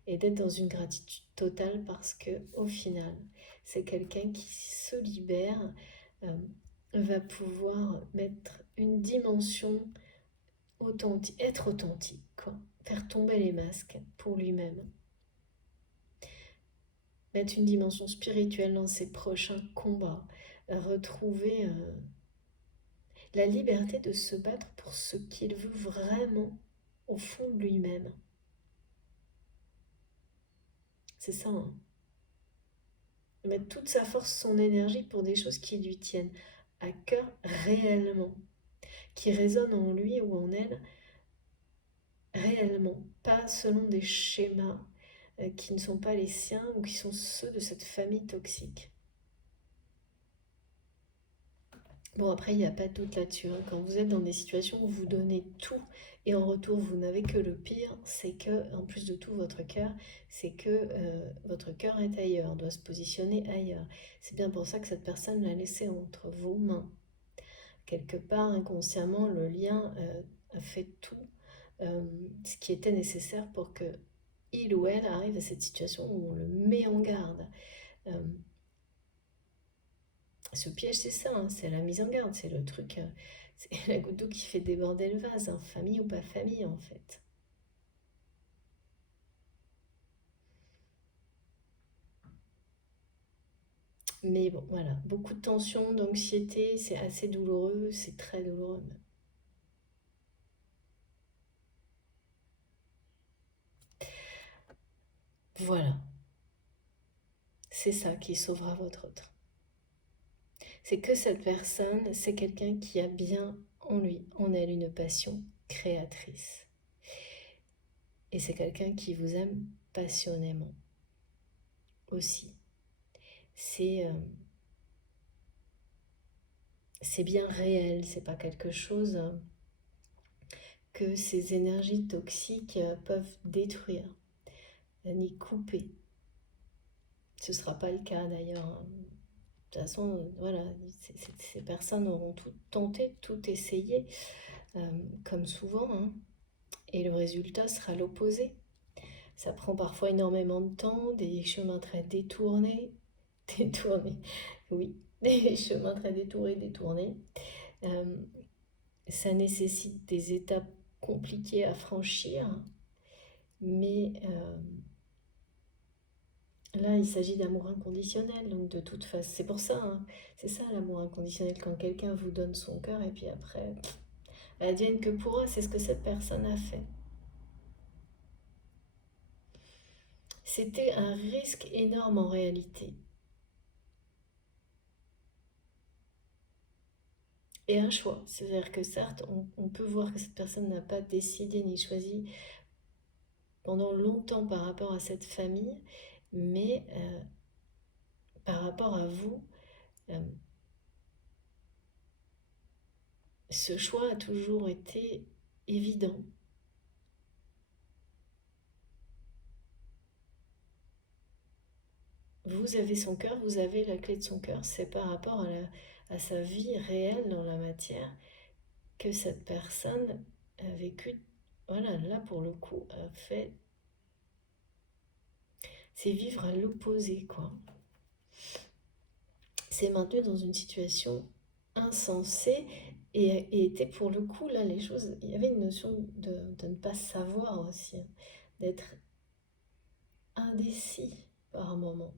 Et d'être dans une gratitude totale parce que au final, c'est quelqu'un qui se libère, va pouvoir mettre une dimension authentique, être authentique, quoi. Faire tomber les masques pour lui-même. Mettre une dimension spirituelle dans ses prochains combats. Retrouver la liberté de se battre pour ce qu'il veut vraiment au fond de lui-même. C'est ça, hein. Mettre toute sa force, son énergie pour des choses qui lui tiennent à cœur réellement, qui résonnent en lui ou en elle réellement, pas selon des schémas qui ne sont pas les siens ou qui sont ceux de cette famille toxique. Bon, après, il n'y a pas de doute là-dessus, hein. Quand vous êtes dans des situations où vous donnez tout et en retour vous n'avez que le pire, c'est que, en plus de tout, votre cœur, c'est que votre cœur est ailleurs, doit se positionner ailleurs. C'est bien pour ça que cette personne l'a laissé entre vos mains. Quelque part, inconsciemment, le lien a fait tout ce qui était nécessaire pour que il ou elle arrive à cette situation où on le met en garde. Ce piège, c'est ça, hein, c'est la mise en garde, c'est le truc, c'est la goutte d'eau qui fait déborder le vase, hein, famille ou pas famille en fait. Mais bon, voilà, beaucoup de tension, d'anxiété, c'est assez douloureux, c'est très douloureux même. Voilà, c'est ça qui sauvera votre autre. C'est que cette personne, c'est quelqu'un qui a bien en lui, en elle, une passion créatrice. Et c'est quelqu'un qui vous aime passionnément aussi. C'est c'est bien réel, c'est pas quelque chose que ces énergies toxiques peuvent détruire, ni couper. Ce ne sera pas le cas d'ailleurs, hein. De toute façon, voilà, ces personnes auront tout tenté, tout essayé, comme souvent, hein, et le résultat sera l'opposé. Ça prend parfois énormément de temps, des chemins très détournés, détournés, oui, des chemins très détournés. Euh, Ça nécessite des étapes compliquées à franchir, mais là, il s'agit d'amour inconditionnel, donc de toute façon, c'est pour ça, hein, c'est ça l'amour inconditionnel, quand quelqu'un vous donne son cœur et puis après, advienne que pourra, c'est ce que cette personne a fait. C'était un risque énorme en réalité. Et un choix. C'est-à-dire que certes, on peut voir que cette personne n'a pas décidé ni choisi pendant longtemps par rapport à cette famille, mais par rapport à vous, euh, ce choix a toujours été évident. Vous avez son cœur, vous avez la clé de son cœur, c'est par rapport à sa vie réelle dans la matière que cette personne a vécu, voilà, là pour le coup, a fait, c'est vivre à l'opposé, quoi. C'est maintenu dans une situation insensée et était pour le coup, là, les choses, il y avait une notion de ne pas savoir aussi, hein, d'être indécis par un moment.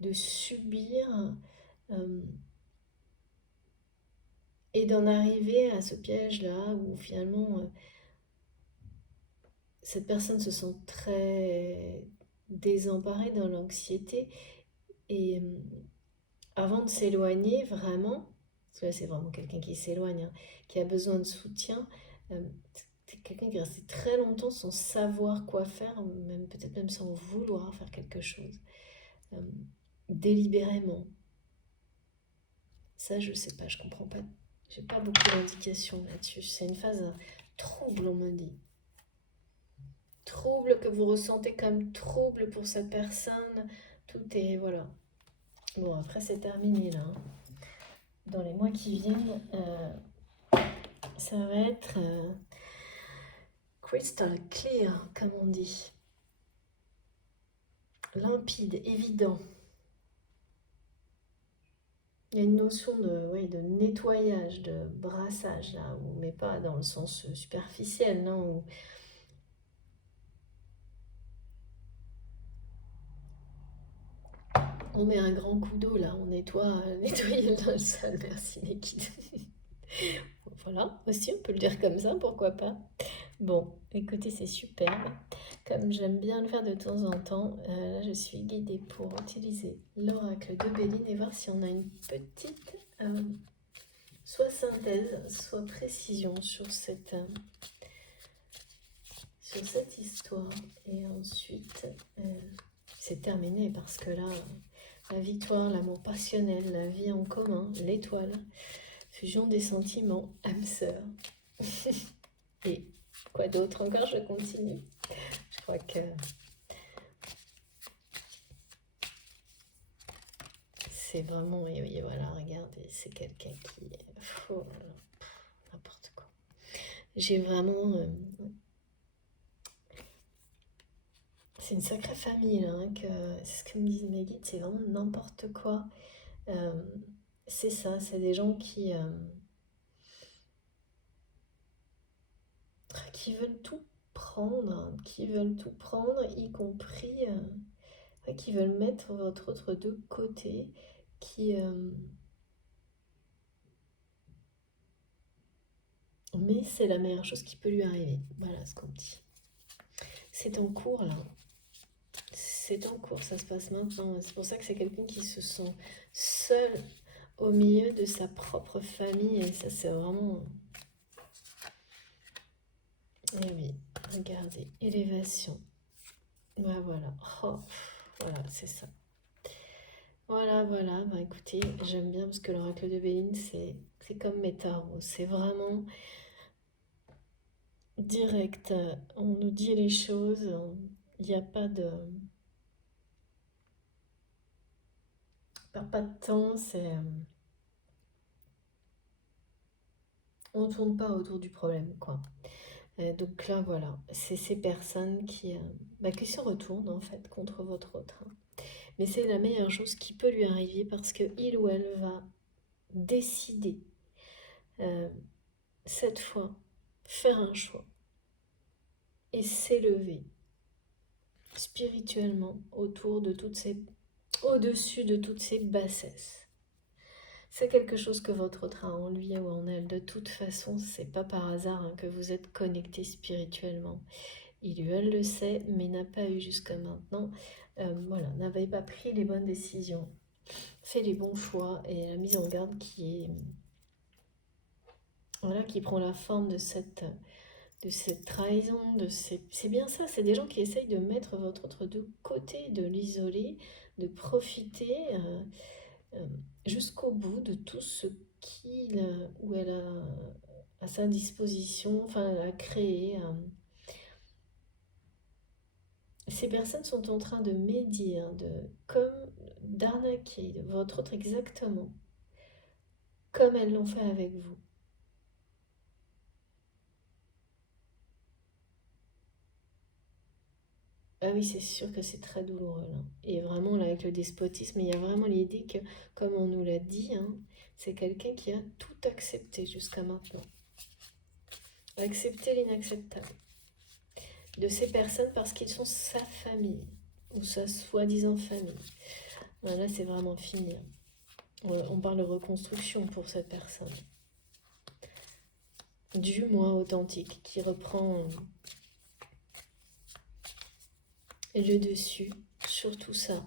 de subir et d'en arriver à ce piège-là où finalement cette personne se sent très désemparée dans l'anxiété et avant de s'éloigner vraiment, parce que là c'est vraiment quelqu'un qui s'éloigne, hein, qui a besoin de soutien, c'est quelqu'un qui est resté très longtemps sans savoir quoi faire, même peut-être même sans vouloir faire quelque chose, délibérément. Ça je sais pas, je comprends pas, j'ai pas beaucoup d'indications là-dessus. C'est une phase trouble, on me dit. Trouble que vous ressentez comme trouble pour cette personne, tout est, voilà. Bon, après c'est terminé là, hein. Dans les mois qui viennent, ça va être crystal clear, comme on dit. Limpide, évident. Il y a une notion de, oui, de nettoyage, de brassage, là, mais pas dans le sens superficiel, non, où on met un grand coup d'eau, là, on nettoie, nettoyer le linge sale, merci Nikki. Voilà, aussi on peut le dire comme ça, pourquoi pas. Bon, écoutez, c'est superbe. Comme j'aime bien le faire de temps en temps, là je suis guidée pour utiliser l'oracle de Béline et voir si on a une petite soit synthèse, soit précision sur cette histoire. Et ensuite, c'est terminé parce que là, la victoire, l'amour passionnel, la vie en commun, l'étoile, fusion des sentiments, âme sœur. Et quoi d'autre encore, je continue. Je crois que c'est vraiment, oui, voilà, regardez, c'est quelqu'un qui... Oh, n'importe quoi. J'ai vraiment... c'est une sacrée famille, là, hein, c'est ce que me disent mes guides, c'est vraiment n'importe quoi. C'est ça, c'est des gens qui veulent tout prendre, y compris... qui veulent mettre votre autre de côté, mais c'est la meilleure chose qui peut lui arriver. Voilà ce qu'on dit. C'est en cours là. C'est en cours, ça se passe maintenant. C'est pour ça que c'est quelqu'un qui se sent seul au milieu de sa propre famille. Et ça, c'est vraiment... Et oui, regardez, élévation. Ben voilà. Oh, voilà, c'est ça. Voilà, voilà. Bah écoutez, j'aime bien parce que l'oracle de Béline, c'est comme mes tarots. C'est vraiment direct. On nous dit les choses. Il n'y a pas de... Pas de temps, on ne tourne pas autour du problème, quoi. Donc là, voilà, c'est ces personnes qui se retournent, en fait, contre votre autre, hein. Mais c'est la meilleure chose qui peut lui arriver parce que il ou elle va décider, cette fois, faire un choix et s'élever spirituellement au-dessus de toutes ces bassesses. C'est quelque chose que votre autre a en lui ou en elle. De toute façon, c'est pas par hasard, hein, que vous êtes connecté spirituellement. Il ou elle le sait, mais n'a pas eu jusqu'à maintenant, voilà, n'avait pas pris les bonnes décisions, fait les bons choix, et la mise en garde voilà, qui prend la forme de cette trahison, c'est bien ça, c'est des gens qui essayent de mettre votre autre de côté, de l'isoler, de profiter jusqu'au bout de tout ce qu'il ou elle a à sa disposition, enfin elle a créé. Ces personnes sont en train de médire, comme d'arnaquer votre autre exactement, comme elles l'ont fait avec vous. Ah oui, c'est sûr que c'est très douloureux, là. Et vraiment, là, avec le despotisme, il y a vraiment l'idée que, comme on nous l'a dit, hein, c'est quelqu'un qui a tout accepté jusqu'à maintenant. Accepter l'inacceptable de ces personnes parce qu'ils sont sa famille, ou sa soi-disant famille. Là, c'est vraiment fini. On parle de reconstruction pour cette personne. Du moi authentique qui reprend le dessus sur tout ça.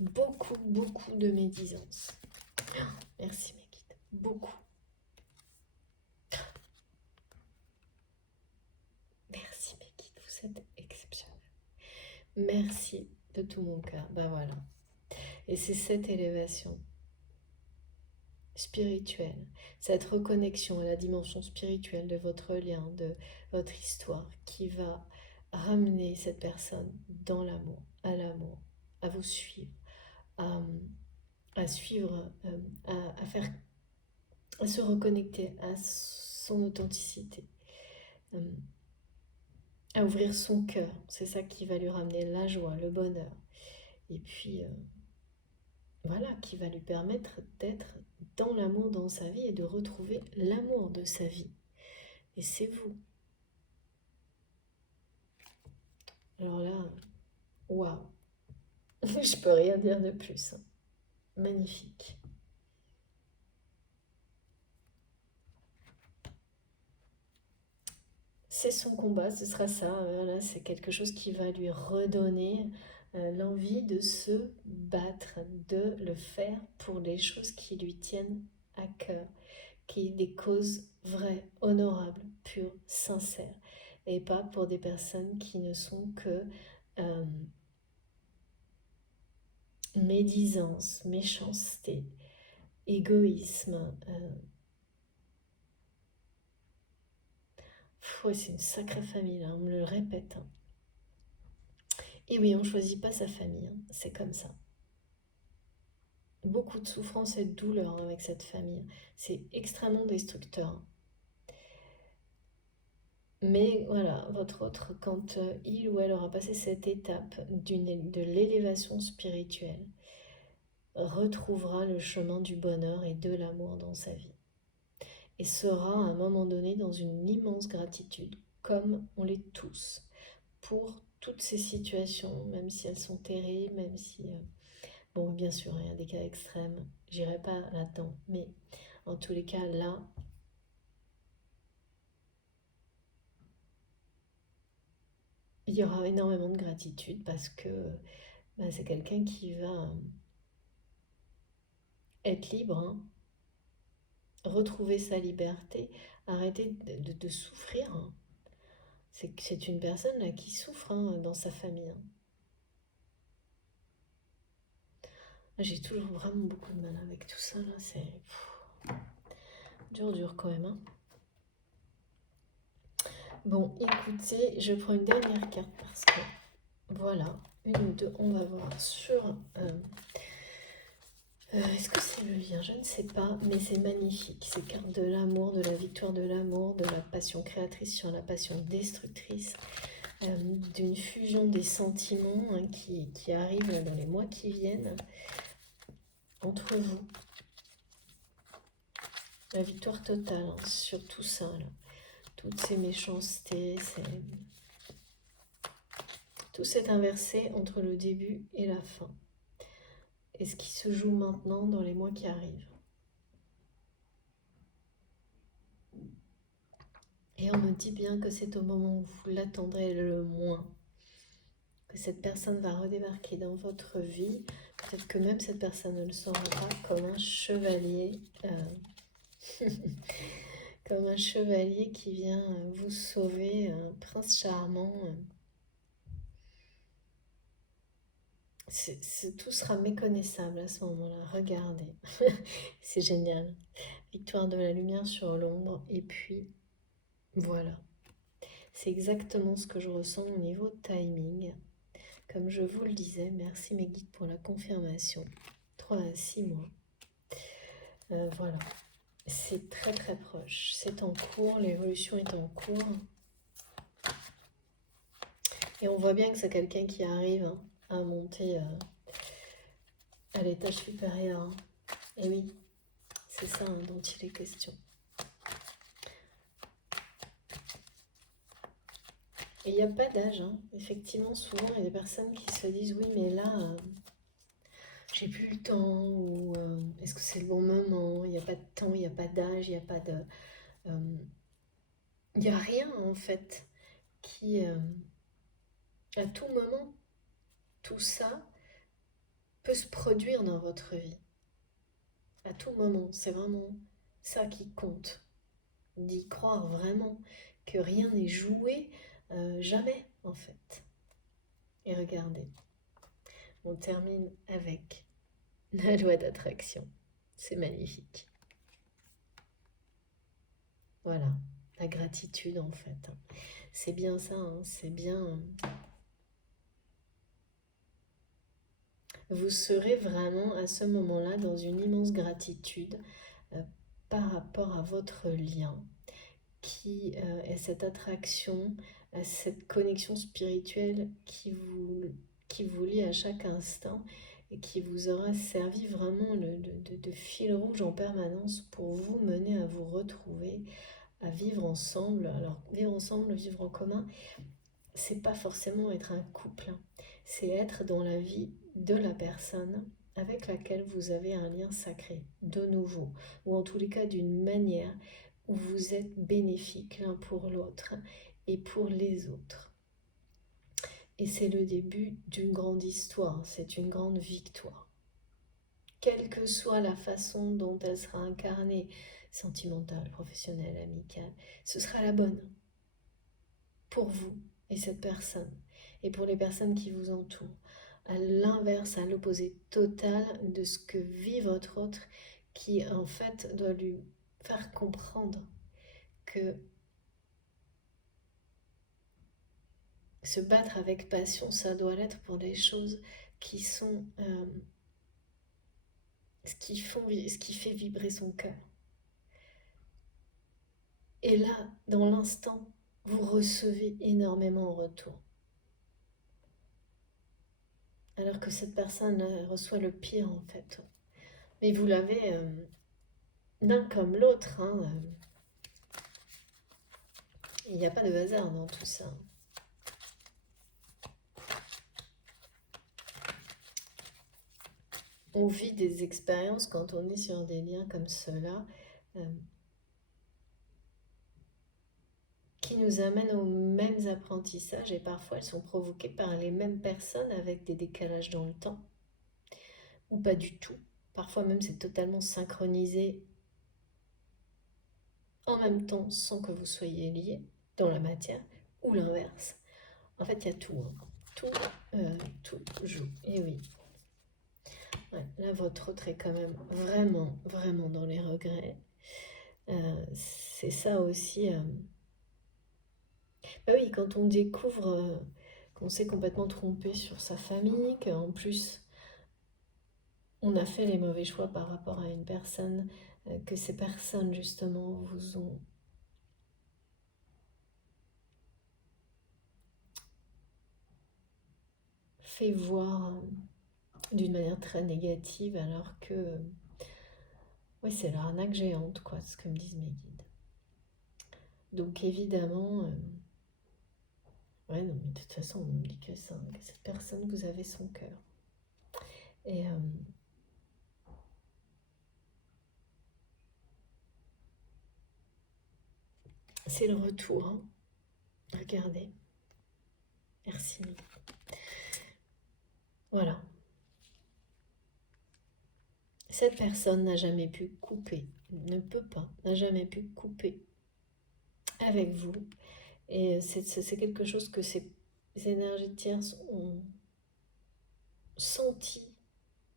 Beaucoup, beaucoup de médisance. Merci mes guides. Beaucoup. Merci mes guides, vous êtes exceptionnels. Merci de tout mon cœur. Ben voilà. Et c'est cette élévation spirituelle, cette reconnexion à la dimension spirituelle de votre lien, de votre histoire, qui va ramener cette personne dans l'amour, à vous suivre, à suivre, à faire, à se reconnecter à son authenticité, à ouvrir son cœur. C'est ça qui va lui ramener la joie, le bonheur. Et puis, voilà, qui va lui permettre d'être dans l'amour dans sa vie et de retrouver l'amour de sa vie. Et c'est vous. Alors là, waouh. Je peux rien dire de plus. Magnifique. C'est son combat, ce sera ça. Voilà, c'est quelque chose qui va lui redonner l'envie de se battre, de le faire pour les choses qui lui tiennent à cœur, qui des causes vraies, honorables, pures, sincères, et pas pour des personnes qui ne sont que médisance, méchanceté, égoïsme. Ouais, c'est une sacrée famille là, on me le répète. Hein. Et oui, on ne choisit pas sa famille, hein. C'est comme ça. Beaucoup de souffrance et de douleur avec cette famille. C'est extrêmement destructeur. Mais voilà, votre autre, quand il ou elle aura passé cette étape de l'élévation spirituelle, retrouvera le chemin du bonheur et de l'amour dans sa vie. Et sera à un moment donné dans une immense gratitude, comme on l'est tous, pour toutes ces situations, même si elles sont terribles, même si... bon, bien sûr, il y a des cas extrêmes, j'irai pas là-dedans, mais en tous les cas, là, il y aura énormément de gratitude parce que c'est quelqu'un qui va être libre, hein, retrouver sa liberté, arrêter de souffrir. Hein. C'est une personne là qui souffre hein, dans sa famille. Hein. J'ai toujours vraiment beaucoup de mal avec tout ça là, c'est dur quand même. Hein. Bon, écoutez, je prends une dernière carte parce que voilà, une ou deux, on va voir sur... est-ce que c'est le lien? Je ne sais pas, mais c'est magnifique. C'est carte de l'amour, de la victoire de l'amour, de la passion créatrice sur la passion destructrice, d'une fusion des sentiments hein, qui arrive dans les mois qui viennent entre vous. La victoire totale hein, sur tout ça, là. Toutes ces méchancetés, tout s'est inversé entre le début et la fin. Et ce qui se joue maintenant dans les mois qui arrivent. Et on me dit bien que c'est au moment où vous l'attendrez le moins que cette personne va redébarquer dans votre vie. Peut-être que même cette personne ne le saura pas comme un chevalier. Comme un chevalier qui vient vous sauver, un prince charmant. Tout sera méconnaissable à ce moment-là. Regardez. C'est génial. Victoire de la lumière sur l'ombre. Et puis, voilà. C'est exactement ce que je ressens au niveau timing. Comme je vous le disais, merci mes guides pour la confirmation. 3 à 6 mois. Voilà. C'est très très proche. C'est en cours, l'évolution est en cours. Et on voit bien que c'est quelqu'un qui arrive hein, à monter à l'étage supérieur. Hein. Et oui, c'est ça hein, dont il est question. Et il n'y a pas d'âge, hein. Effectivement, souvent, il y a des personnes qui se disent, oui, mais là, j'ai plus le temps, ou est-ce que c'est le bon moment? Il n'y a pas de temps, il n'y a pas d'âge, il n'y a pas de... euh, il n'y a rien, en fait, qui, à tout moment, tout ça peut se produire dans votre vie. À tout moment, c'est vraiment ça qui compte. D'y croire vraiment que rien n'est joué, jamais, en fait. Et regardez, on termine avec la loi d'attraction. C'est magnifique. Voilà, la gratitude en fait. C'est bien ça, hein, c'est bien. Vous serez vraiment à ce moment-là dans une immense gratitude euh, par rapport à votre lien qui est cette attraction, cette connexion spirituelle qui vous lie à chaque instant et qui vous aura servi vraiment de fil rouge en permanence pour vous mener à vous retrouver, à vivre ensemble. Alors, vivre ensemble, vivre en commun, c'est pas forcément être un couple, hein. C'est être dans la vie de la personne avec laquelle vous avez un lien sacré, de nouveau, ou en tous les cas d'une manière où vous êtes bénéfiques l'un pour l'autre et pour les autres. Et c'est le début d'une grande histoire, c'est une grande victoire. Quelle que soit la façon dont elle sera incarnée, sentimentale, professionnelle, amicale, ce sera la bonne pour vous et cette personne, et pour les personnes qui vous entourent. À l'inverse, à l'opposé total de ce que vit votre autre, qui en fait doit lui faire comprendre que se battre avec passion, ça doit l'être pour des choses qui sont ce qui fait vibrer son cœur. Et là, dans l'instant, vous recevez énormément en retour. Alors que cette personne reçoit le pire en fait. Mais vous l'avez l'un comme l'autre, hein. Il n'y a pas de hasard dans tout ça. On vit des expériences quand on est sur des liens comme ceux-là qui nous amènent aux mêmes apprentissages et parfois elles sont provoquées par les mêmes personnes avec des décalages dans le temps ou pas du tout. Parfois même c'est totalement synchronisé en même temps sans que vous soyez liés dans la matière ou l'inverse. En fait il y a tout, hein. Tout joue. Et oui. Ouais, là votre autre est quand même vraiment, vraiment dans les regrets. C'est ça aussi. Bah oui, quand on découvre qu'on s'est complètement trompé sur sa famille, qu'en plus on a fait les mauvais choix par rapport à une personne, que ces personnes justement vous ont fait voir d'une manière très négative, alors que ouais, c'est l'arnaque géante, quoi, ce que me disent mes guides. Donc évidemment, ouais, non, mais de toute façon, on me dit que ça, que cette personne, vous avez son cœur. Et c'est le retour, hein. Regardez. Merci. Voilà. Cette personne n'a jamais pu couper, ne peut pas, n'a jamais pu couper avec vous. Et c'est quelque chose que ces énergies tierces ont senti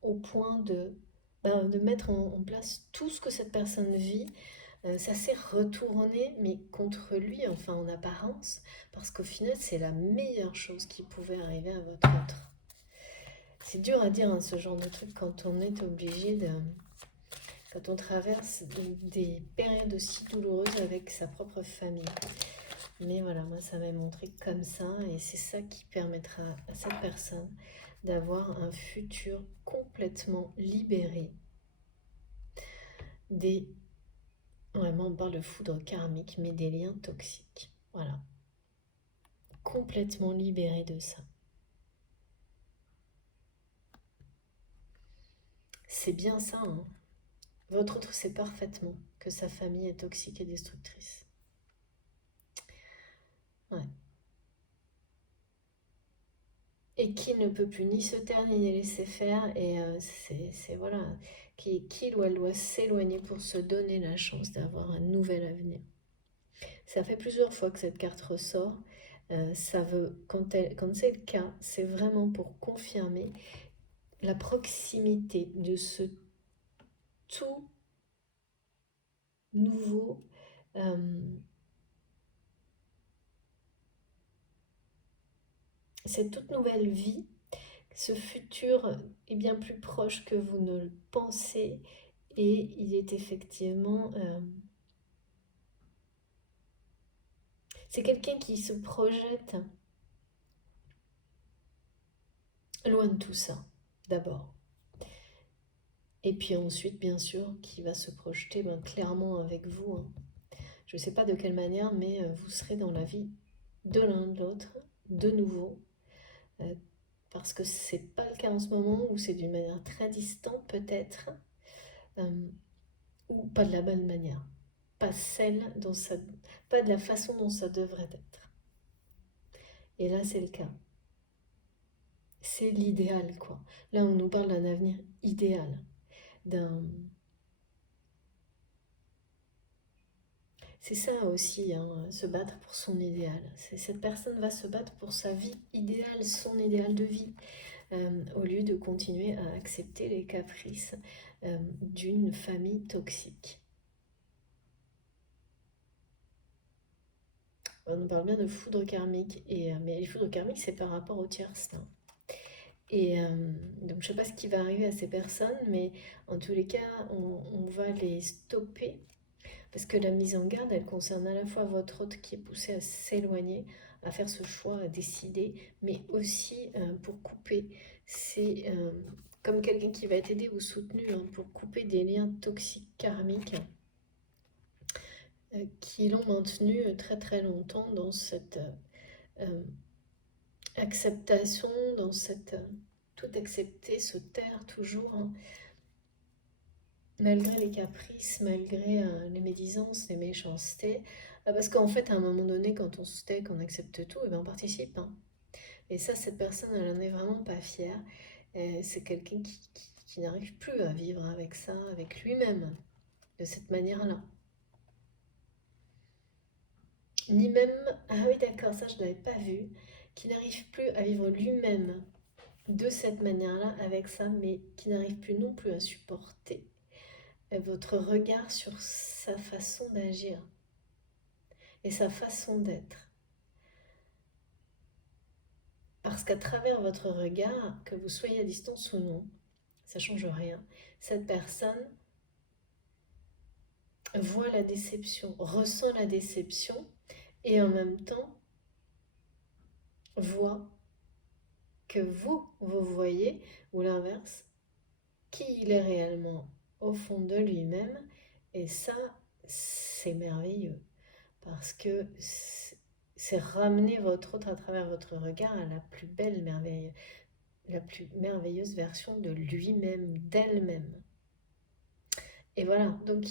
au point de mettre en place tout ce que cette personne vit. Ça s'est retourné, mais contre lui, enfin en apparence, parce qu'au final, c'est la meilleure chose qui pouvait arriver à votre autre. C'est dur à dire, hein, ce genre de truc quand on est obligé de... Quand on traverse des périodes aussi douloureuses avec sa propre famille. Mais voilà, moi ça m'a montré comme ça et c'est ça qui permettra à cette personne d'avoir un futur complètement libéré des... Vraiment, on parle de foudre karmique, mais des liens toxiques. Voilà. complètement libéré de ça. C'est bien ça, hein. Votre autre sait parfaitement que sa famille est toxique et destructrice. Ouais. Et qui ne peut plus ni se taire ni les laisser faire. Et c'est voilà, qu'il ou elle doit s'éloigner pour se donner la chance d'avoir un nouvel avenir. Ça fait plusieurs fois que cette carte ressort. Ça veut, quand c'est le cas, c'est vraiment pour confirmer la proximité de ce tout nouveau, cette toute nouvelle vie. Ce futur est bien plus proche que vous ne le pensez et il est effectivement... c'est quelqu'un qui se projette loin de tout ça, d'abord. Et puis ensuite, bien sûr, qui va se projeter clairement avec vous. Hein. Je ne sais pas de quelle manière, mais vous serez dans la vie de l'un de l'autre, de nouveau. Parce que c'est pas le cas en ce moment, ou c'est d'une manière très distante peut-être, ou pas de la bonne manière. Pas celle dont ça, pas de la façon dont ça devrait être. Et là, c'est le cas. C'est l'idéal, quoi. Là, on nous parle d'un avenir idéal, d'un... C'est ça aussi, hein, se battre pour son idéal. Cette personne va se battre pour sa vie idéale, son idéal de vie, au lieu de continuer à accepter les caprices d'une famille toxique. On nous parle bien de foudre karmique, mais les foudres karmiques, c'est par rapport au tierce. Hein. Et donc, je ne sais pas ce qui va arriver à ces personnes, mais en tous les cas, on va les stopper. Parce que la mise en garde, elle concerne à la fois votre hôte qui est poussé à s'éloigner, à faire ce choix, à décider, mais aussi pour couper. C'est comme quelqu'un qui va être aidé ou soutenu pour couper des liens toxiques karmiques qui l'ont maintenu très très longtemps dans cette acceptation, dans cette tout accepter, se taire toujours, hein, malgré les caprices, malgré les médisances, les méchancetés. Parce qu'en fait, à un moment donné, quand on se tait, qu'on accepte tout, et ben on participe. Hein. Et ça, cette personne, elle n'en est vraiment pas fière. C'est quelqu'un qui n'arrive plus à vivre avec ça, avec lui-même, de cette manière-là. Ni même, ah oui d'accord, ça je ne l'avais pas vu, qui n'arrive plus à vivre lui-même de cette manière-là avec ça, mais qui n'arrive plus non plus à supporter votre regard sur sa façon d'agir et sa façon d'être. Parce qu'à travers votre regard, que vous soyez à distance ou non, ça ne change rien. Cette personne voit la déception, ressent la déception et en même temps voit que vous voyez, ou l'inverse, qui il est réellement au fond de lui-même. Et ça, c'est merveilleux. Parce que c'est ramener votre autre à travers votre regard à la plus belle merveille, la plus merveilleuse version de lui-même, d'elle-même. Et voilà, donc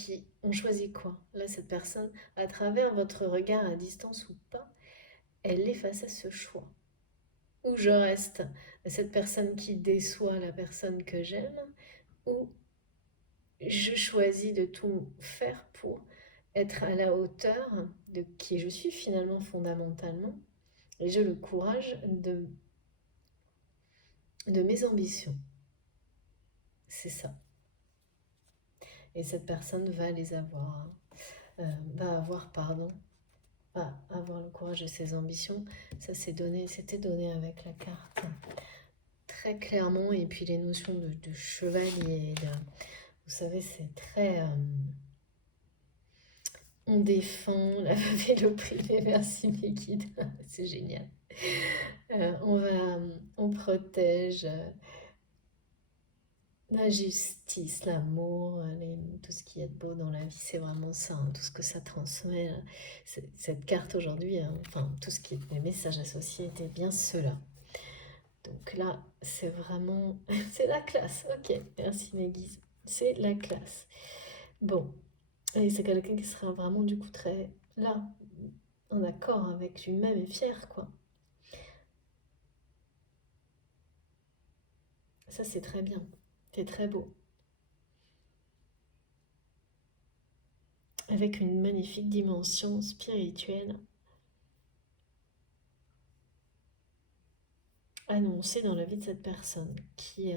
on choisit quoi? Là, cette personne, à travers votre regard à distance ou pas, elle est face à ce choix. Ou je reste cette personne qui déçoit la personne que j'aime, ou je choisis de tout faire pour être à la hauteur de qui je suis finalement fondamentalement, et j'ai le courage de mes ambitions. C'est ça. Et cette personne va les avoir, va avoir, pardon, va avoir le courage de ses ambitions. Ça c'était donné avec la carte très clairement, et puis les notions de chevalier, vous savez, c'est très... on défend la veuve et le privé, merci mes guides, c'est génial. On protège, La justice, l'amour, tout ce qui est beau dans la vie, c'est vraiment ça, hein, tout ce que ça transmet. Là. Cette carte aujourd'hui, hein, enfin, tout ce qui est les messages associés étaient bien ceux-là. Donc là, c'est vraiment... c'est la classe. Ok, merci mes guises. C'est la classe. Bon, et c'est quelqu'un qui sera vraiment du coup très là, en accord avec lui-même et fier, quoi. Ça, c'est très bien. C'est très beau. Avec une magnifique dimension spirituelle annoncée dans la vie de cette personne qui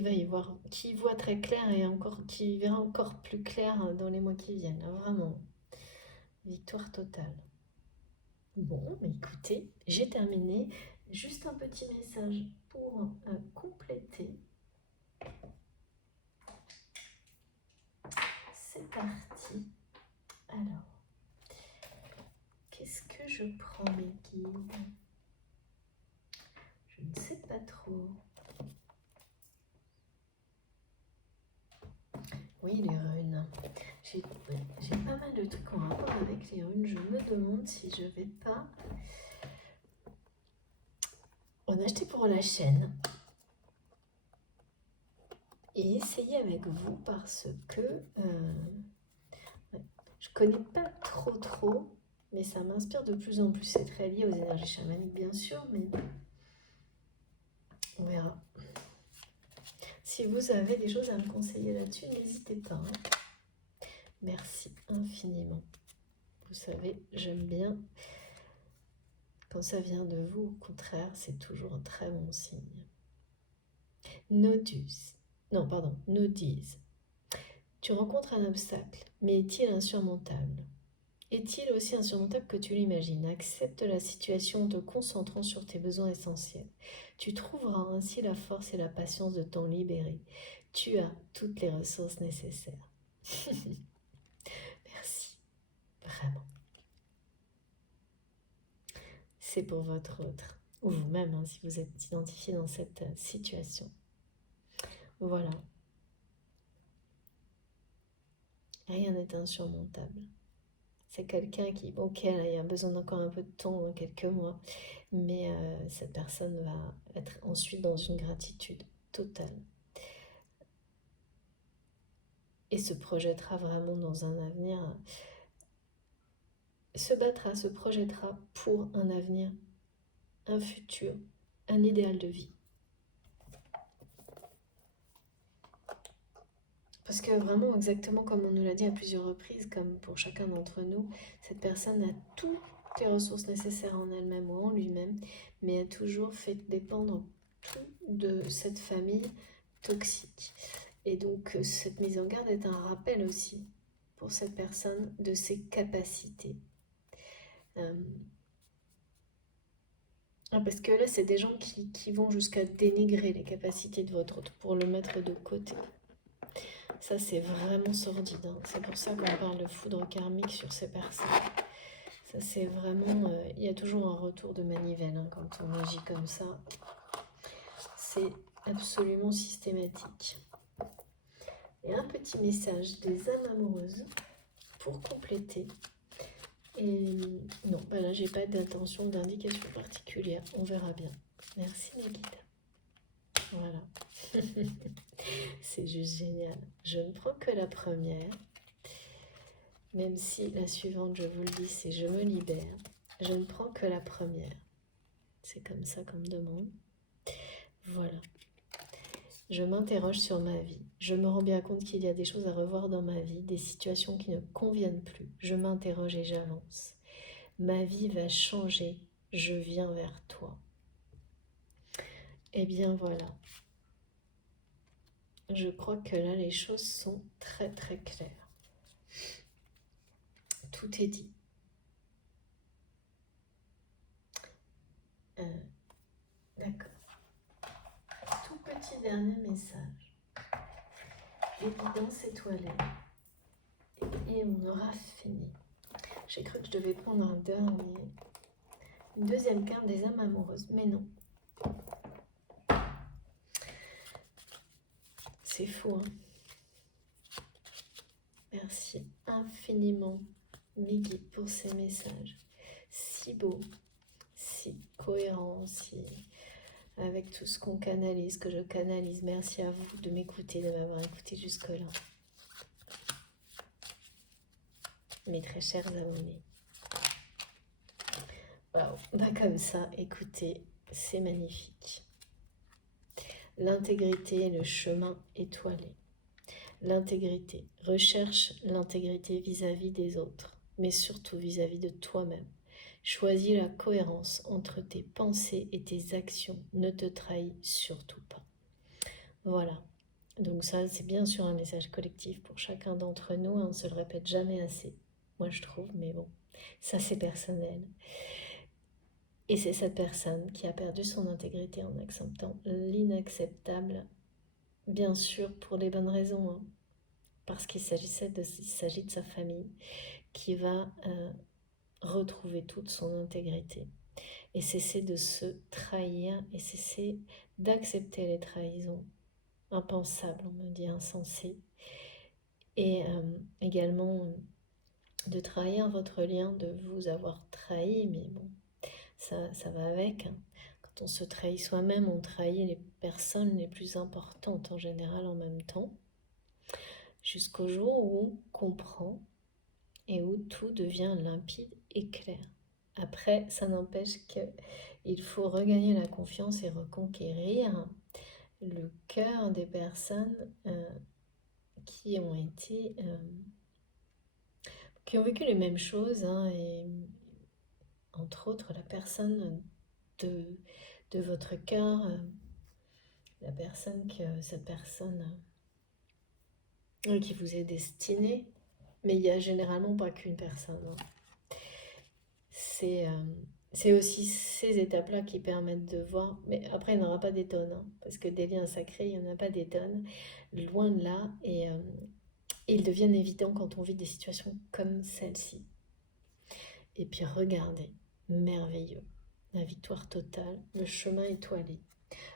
va y voir, qui voit très clair et encore, qui verra encore plus clair dans les mois qui viennent. Vraiment, victoire totale. Bon, mais écoutez, j'ai terminé. Juste un petit message pour compléter. C'est parti. Alors, qu'est-ce que je prends mes guides? Je ne sais pas trop. Oui, les runes. J'ai pas mal de trucs en rapport avec les runes. Je me demande si je vais pas en acheter pour la chaîne et essayer avec vous parce que je connais pas trop, mais ça m'inspire de plus en plus. C'est très lié aux énergies chamaniques, bien sûr, mais on verra. Si vous avez des choses à me conseiller là-dessus, n'hésitez pas. Hein. Merci infiniment. Vous savez, j'aime bien quand ça vient de vous. Au contraire, c'est toujours un très bon signe. Nodus. Non, pardon, Nodise. Tu rencontres un obstacle, mais est-il insurmontable? Est-il aussi insurmontable que tu l'imagines? Accepte la situation en te concentrant sur tes besoins essentiels. Tu trouveras ainsi la force et la patience de t'en libérer. Tu as toutes les ressources nécessaires. Merci, vraiment. C'est pour votre autre, ou vous-même, hein, si vous êtes identifié dans cette situation. Voilà. Rien n'est insurmontable. C'est quelqu'un qui, ok, là, il a besoin d'encore un peu de temps, quelques mois, mais cette personne va être ensuite dans une gratitude totale et se projettera vraiment dans un avenir, se battra, se projettera pour un avenir, un futur, un idéal de vie. Parce que vraiment, exactement comme on nous l'a dit à plusieurs reprises, comme pour chacun d'entre nous, cette personne a toutes les ressources nécessaires en elle-même ou en lui-même, mais a toujours fait dépendre tout de cette famille toxique. Et donc, cette mise en garde est un rappel aussi pour cette personne de ses capacités. Parce que là, c'est des gens qui vont jusqu'à dénigrer les capacités de votre autre pour le mettre de côté. Ça, c'est vraiment sordide. Hein. C'est pour ça qu'on parle de foudre karmique sur ces personnes. Ça, c'est vraiment... il y a toujours un retour de manivelle hein, quand on agit comme ça. C'est absolument systématique. Et un petit message des âmes amoureuses pour compléter. Et non, bah là, j'ai pas d'intention, d'indication particulière. On verra bien. Merci les guides. Voilà. C'est juste génial. Je ne prends que la première. Même si la suivante, je vous le dis, c'est je me libère. Je ne prends que la première. C'est comme ça qu'on me demande. Voilà. Je m'interroge sur ma vie. Je me rends bien compte qu'il y a des choses à revoir dans ma vie, des situations qui ne conviennent plus. Je m'interroge et j'avance. Ma vie va changer. Je viens vers toi. Eh bien voilà. Je crois que là, les choses sont très très claires. Tout est dit. D'accord. Tout petit dernier message. Évidence étoilée. Et on aura fini. J'ai cru que je devais prendre un dernier. Une deuxième carte des âmes amoureuses, mais non. C'est fou, hein. Merci infiniment, mes guides, pour ces messages. Si beau, si cohérent, si avec tout ce qu'on canalise, que je canalise. Merci à vous de m'écouter, de m'avoir écouté jusque-là. Mes très chers abonnés. Waouh, bah comme ça, écoutez, c'est magnifique. L'intégrité, le chemin étoilé. L'intégrité. Recherche l'intégrité vis-à-vis des autres, mais surtout vis-à-vis de toi-même. Choisis la cohérence entre tes pensées et tes actions. Ne te trahis surtout pas. Voilà. Donc ça, c'est bien sûr un message collectif pour chacun d'entre nous. On ne se le répète jamais assez. Moi, je trouve, mais bon, ça, c'est personnel. Et c'est cette personne qui a perdu son intégrité en acceptant l'inacceptable, bien sûr, pour les bonnes raisons, hein, parce qu'il s'agit de sa famille, qui va retrouver toute son intégrité et cesser de se trahir et cesser d'accepter les trahisons impensables, on me dit insensées, et également de trahir votre lien, de vous avoir trahi, mais bon, ça va avec, hein. Quand on se trahit soi-même, on trahit les personnes les plus importantes en général en même temps, jusqu'au jour où on comprend et où tout devient limpide et clair. Après, ça n'empêche qu'il faut regagner la confiance et reconquérir le cœur des personnes qui ont été, qui ont vécu les mêmes choses, hein, et entre autres la personne de votre cœur, la personne cette personne qui vous est destinée, mais il n'y a généralement pas qu'une personne, hein. C'est aussi ces étapes-là qui permettent de voir, mais après il n'y en aura pas des tonnes, hein, parce que des liens sacrés, il n'y en a pas des tonnes, loin de là, et ils deviennent évidents quand on vit des situations comme celle-ci. Et puis regardez, merveilleux, la victoire totale, le chemin étoilé.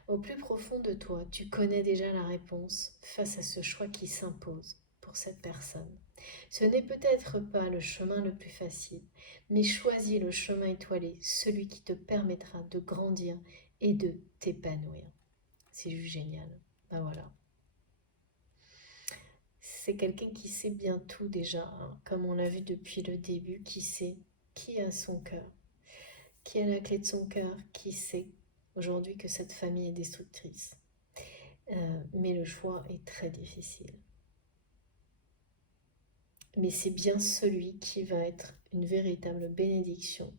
Au plus profond de toi, tu connais déjà la réponse face à ce choix qui s'impose pour cette personne. Ce n'est peut-être pas le chemin le plus facile, mais choisis le chemin étoilé, celui qui te permettra de grandir et de t'épanouir. C'est juste génial. Ben voilà. C'est quelqu'un qui sait bien tout déjà, hein, comme on l'a vu depuis le début, qui sait, qui a son cœur, qui a la clé de son cœur, qui sait aujourd'hui que cette famille est destructrice. Mais le choix est très difficile. Mais c'est bien celui qui va être une véritable bénédiction,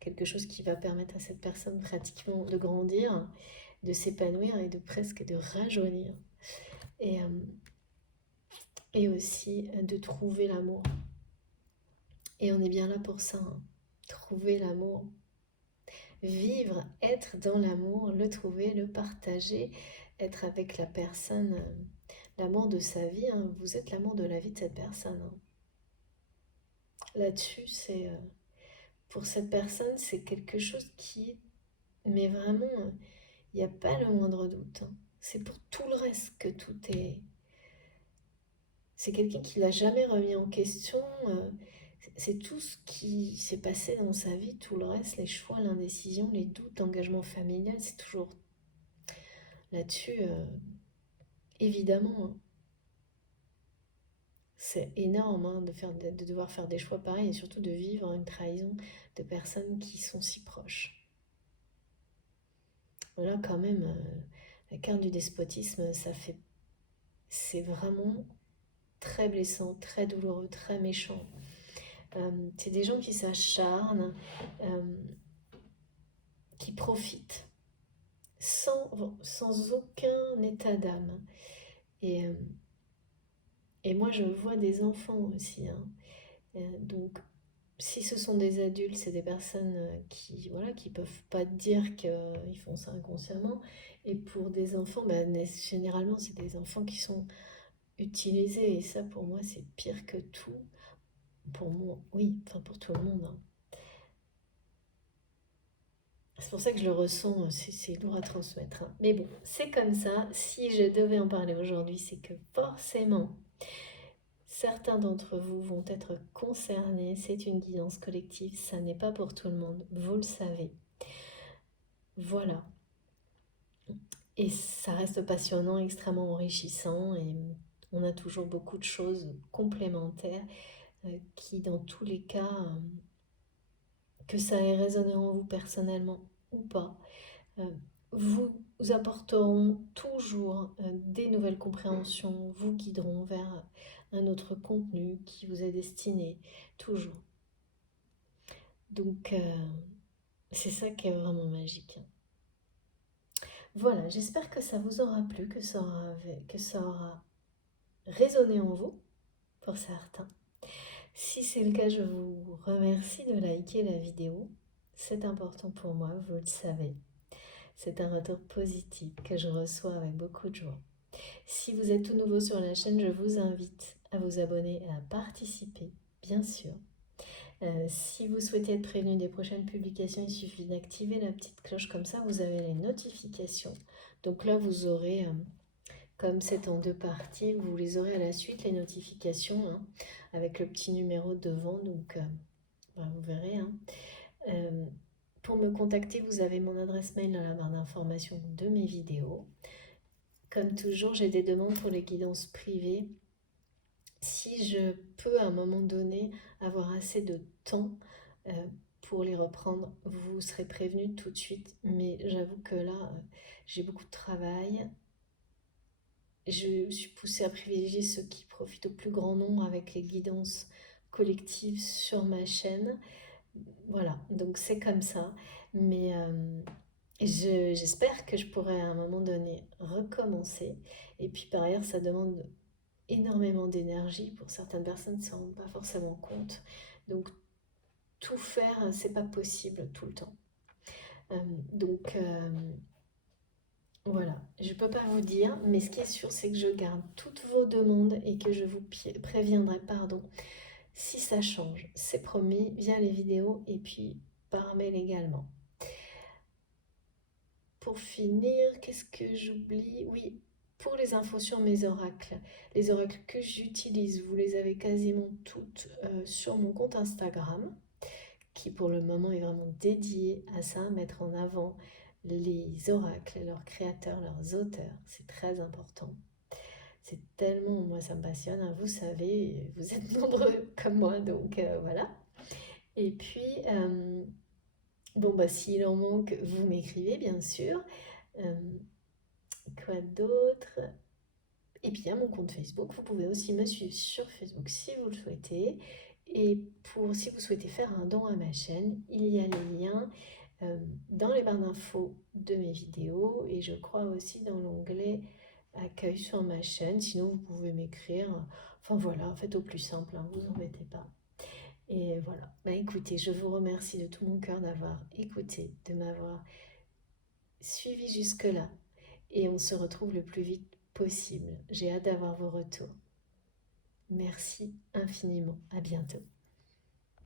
quelque chose qui va permettre à cette personne pratiquement de grandir, de s'épanouir et de presque de rajeunir. Et aussi de trouver l'amour. Et on est bien là pour ça, hein. Trouver l'amour, vivre, être dans l'amour, le trouver, le partager, être avec la personne, l'amour de sa vie, hein. Vous êtes l'amour de la vie de cette personne, hein. Là-dessus, pour cette personne, c'est quelque chose qui, mais vraiment, il n'y a pas le moindre doute, hein. C'est pour tout le reste que tout est... C'est quelqu'un qui l'a jamais remis en question, c'est tout ce qui s'est passé dans sa vie, tout le reste, les choix, l'indécision, les doutes, l'engagement familial, c'est toujours là-dessus, évidemment, hein. C'est énorme, hein, de devoir faire des choix pareils et surtout de vivre une trahison de personnes qui sont si proches. Voilà, quand même, la carte du despotisme, c'est vraiment très blessant, très douloureux, très méchant. C'est des gens qui s'acharnent, qui profitent sans aucun état d'âme. Et, et moi, je vois des enfants aussi, hein. Donc, si ce sont des adultes, c'est des personnes qui voilà, qui peuvent pas dire qu'ils font ça inconsciemment. Et pour des enfants, bah, généralement, c'est des enfants qui sont utilisés. Et ça, pour moi, c'est pire que tout. Pour moi, oui, enfin pour tout le monde, hein. C'est pour ça que je le ressens, c'est lourd à transmettre, hein. Mais bon, c'est comme ça. Si je devais en parler aujourd'hui, c'est que forcément, certains d'entre vous vont être concernés. C'est une guidance collective, ça n'est pas pour tout le monde, vous le savez. Voilà. Et ça reste passionnant, extrêmement enrichissant et on a toujours beaucoup de choses complémentaires qui, dans tous les cas, que ça ait résonné en vous personnellement ou pas, euh, vous apporteront toujours des nouvelles compréhensions, vous guideront vers un autre contenu qui vous est destiné, toujours. Donc, c'est ça qui est vraiment magique. Voilà, j'espère que ça vous aura plu, que ça aura résonné en vous, pour certains. Si c'est le cas, je vous remercie de liker la vidéo. C'est important pour moi, vous le savez. C'est un retour positif que je reçois avec beaucoup de joie. Si vous êtes tout nouveau sur la chaîne, je vous invite à vous abonner et à participer, bien sûr. Si vous souhaitez être prévenu des prochaines publications, il suffit d'activer la petite cloche, comme ça vous avez les notifications. Donc là, vous aurez, comme c'est en deux parties, vous les aurez à la suite, les notifications, hein, avec le petit numéro devant, donc vous verrez. Hein. Pour me contacter, vous avez mon adresse mail dans la barre d'information de mes vidéos. Comme toujours, j'ai des demandes pour les guidances privées. Si je peux à un moment donné avoir assez de temps pour les reprendre, vous serez prévenu tout de suite. Mais j'avoue que là, j'ai beaucoup de travail. Je suis poussée à privilégier ceux qui profitent au plus grand nombre avec les guidances collectives sur ma chaîne. Voilà, donc c'est comme ça. Mais j'espère que je pourrai à un moment donné recommencer. Et puis par ailleurs, ça demande énormément d'énergie. Pour certaines personnes, ça ne s'en rendent pas forcément compte. Donc tout faire, c'est pas possible tout le temps. Euh, donc voilà, je peux pas vous dire, mais ce qui est sûr, c'est que je garde toutes vos demandes et que je vous préviendrai, pardon, si ça change. C'est promis, via les vidéos et puis par mail également. Pour finir, qu'est-ce que j'oublie? Oui, pour les infos sur mes oracles, les oracles que j'utilise, vous les avez quasiment toutes sur mon compte Instagram, qui pour le moment est vraiment dédié à ça, mettre en avant les oracles, leurs créateurs, leurs auteurs. C'est très important. C'est tellement, moi ça me passionne, hein, vous savez, vous êtes nombreux comme moi, donc voilà. Et puis, bon, bah s'il en manque, vous m'écrivez bien sûr. Euh, quoi d'autre? Et puis il y a mon compte Facebook, vous pouvez aussi me suivre sur Facebook si vous le souhaitez. Et si vous souhaitez faire un don à ma chaîne, il y a les liens dans les barres d'infos de mes vidéos et je crois aussi dans l'onglet accueil sur ma chaîne. Sinon, vous pouvez m'écrire. Enfin voilà, faites au plus simple, hein, vous embêtez pas. Et voilà. Bah écoutez, je vous remercie de tout mon cœur d'avoir écouté, de m'avoir suivi jusque-là. Et on se retrouve le plus vite possible. J'ai hâte d'avoir vos retours. Merci infiniment. À bientôt.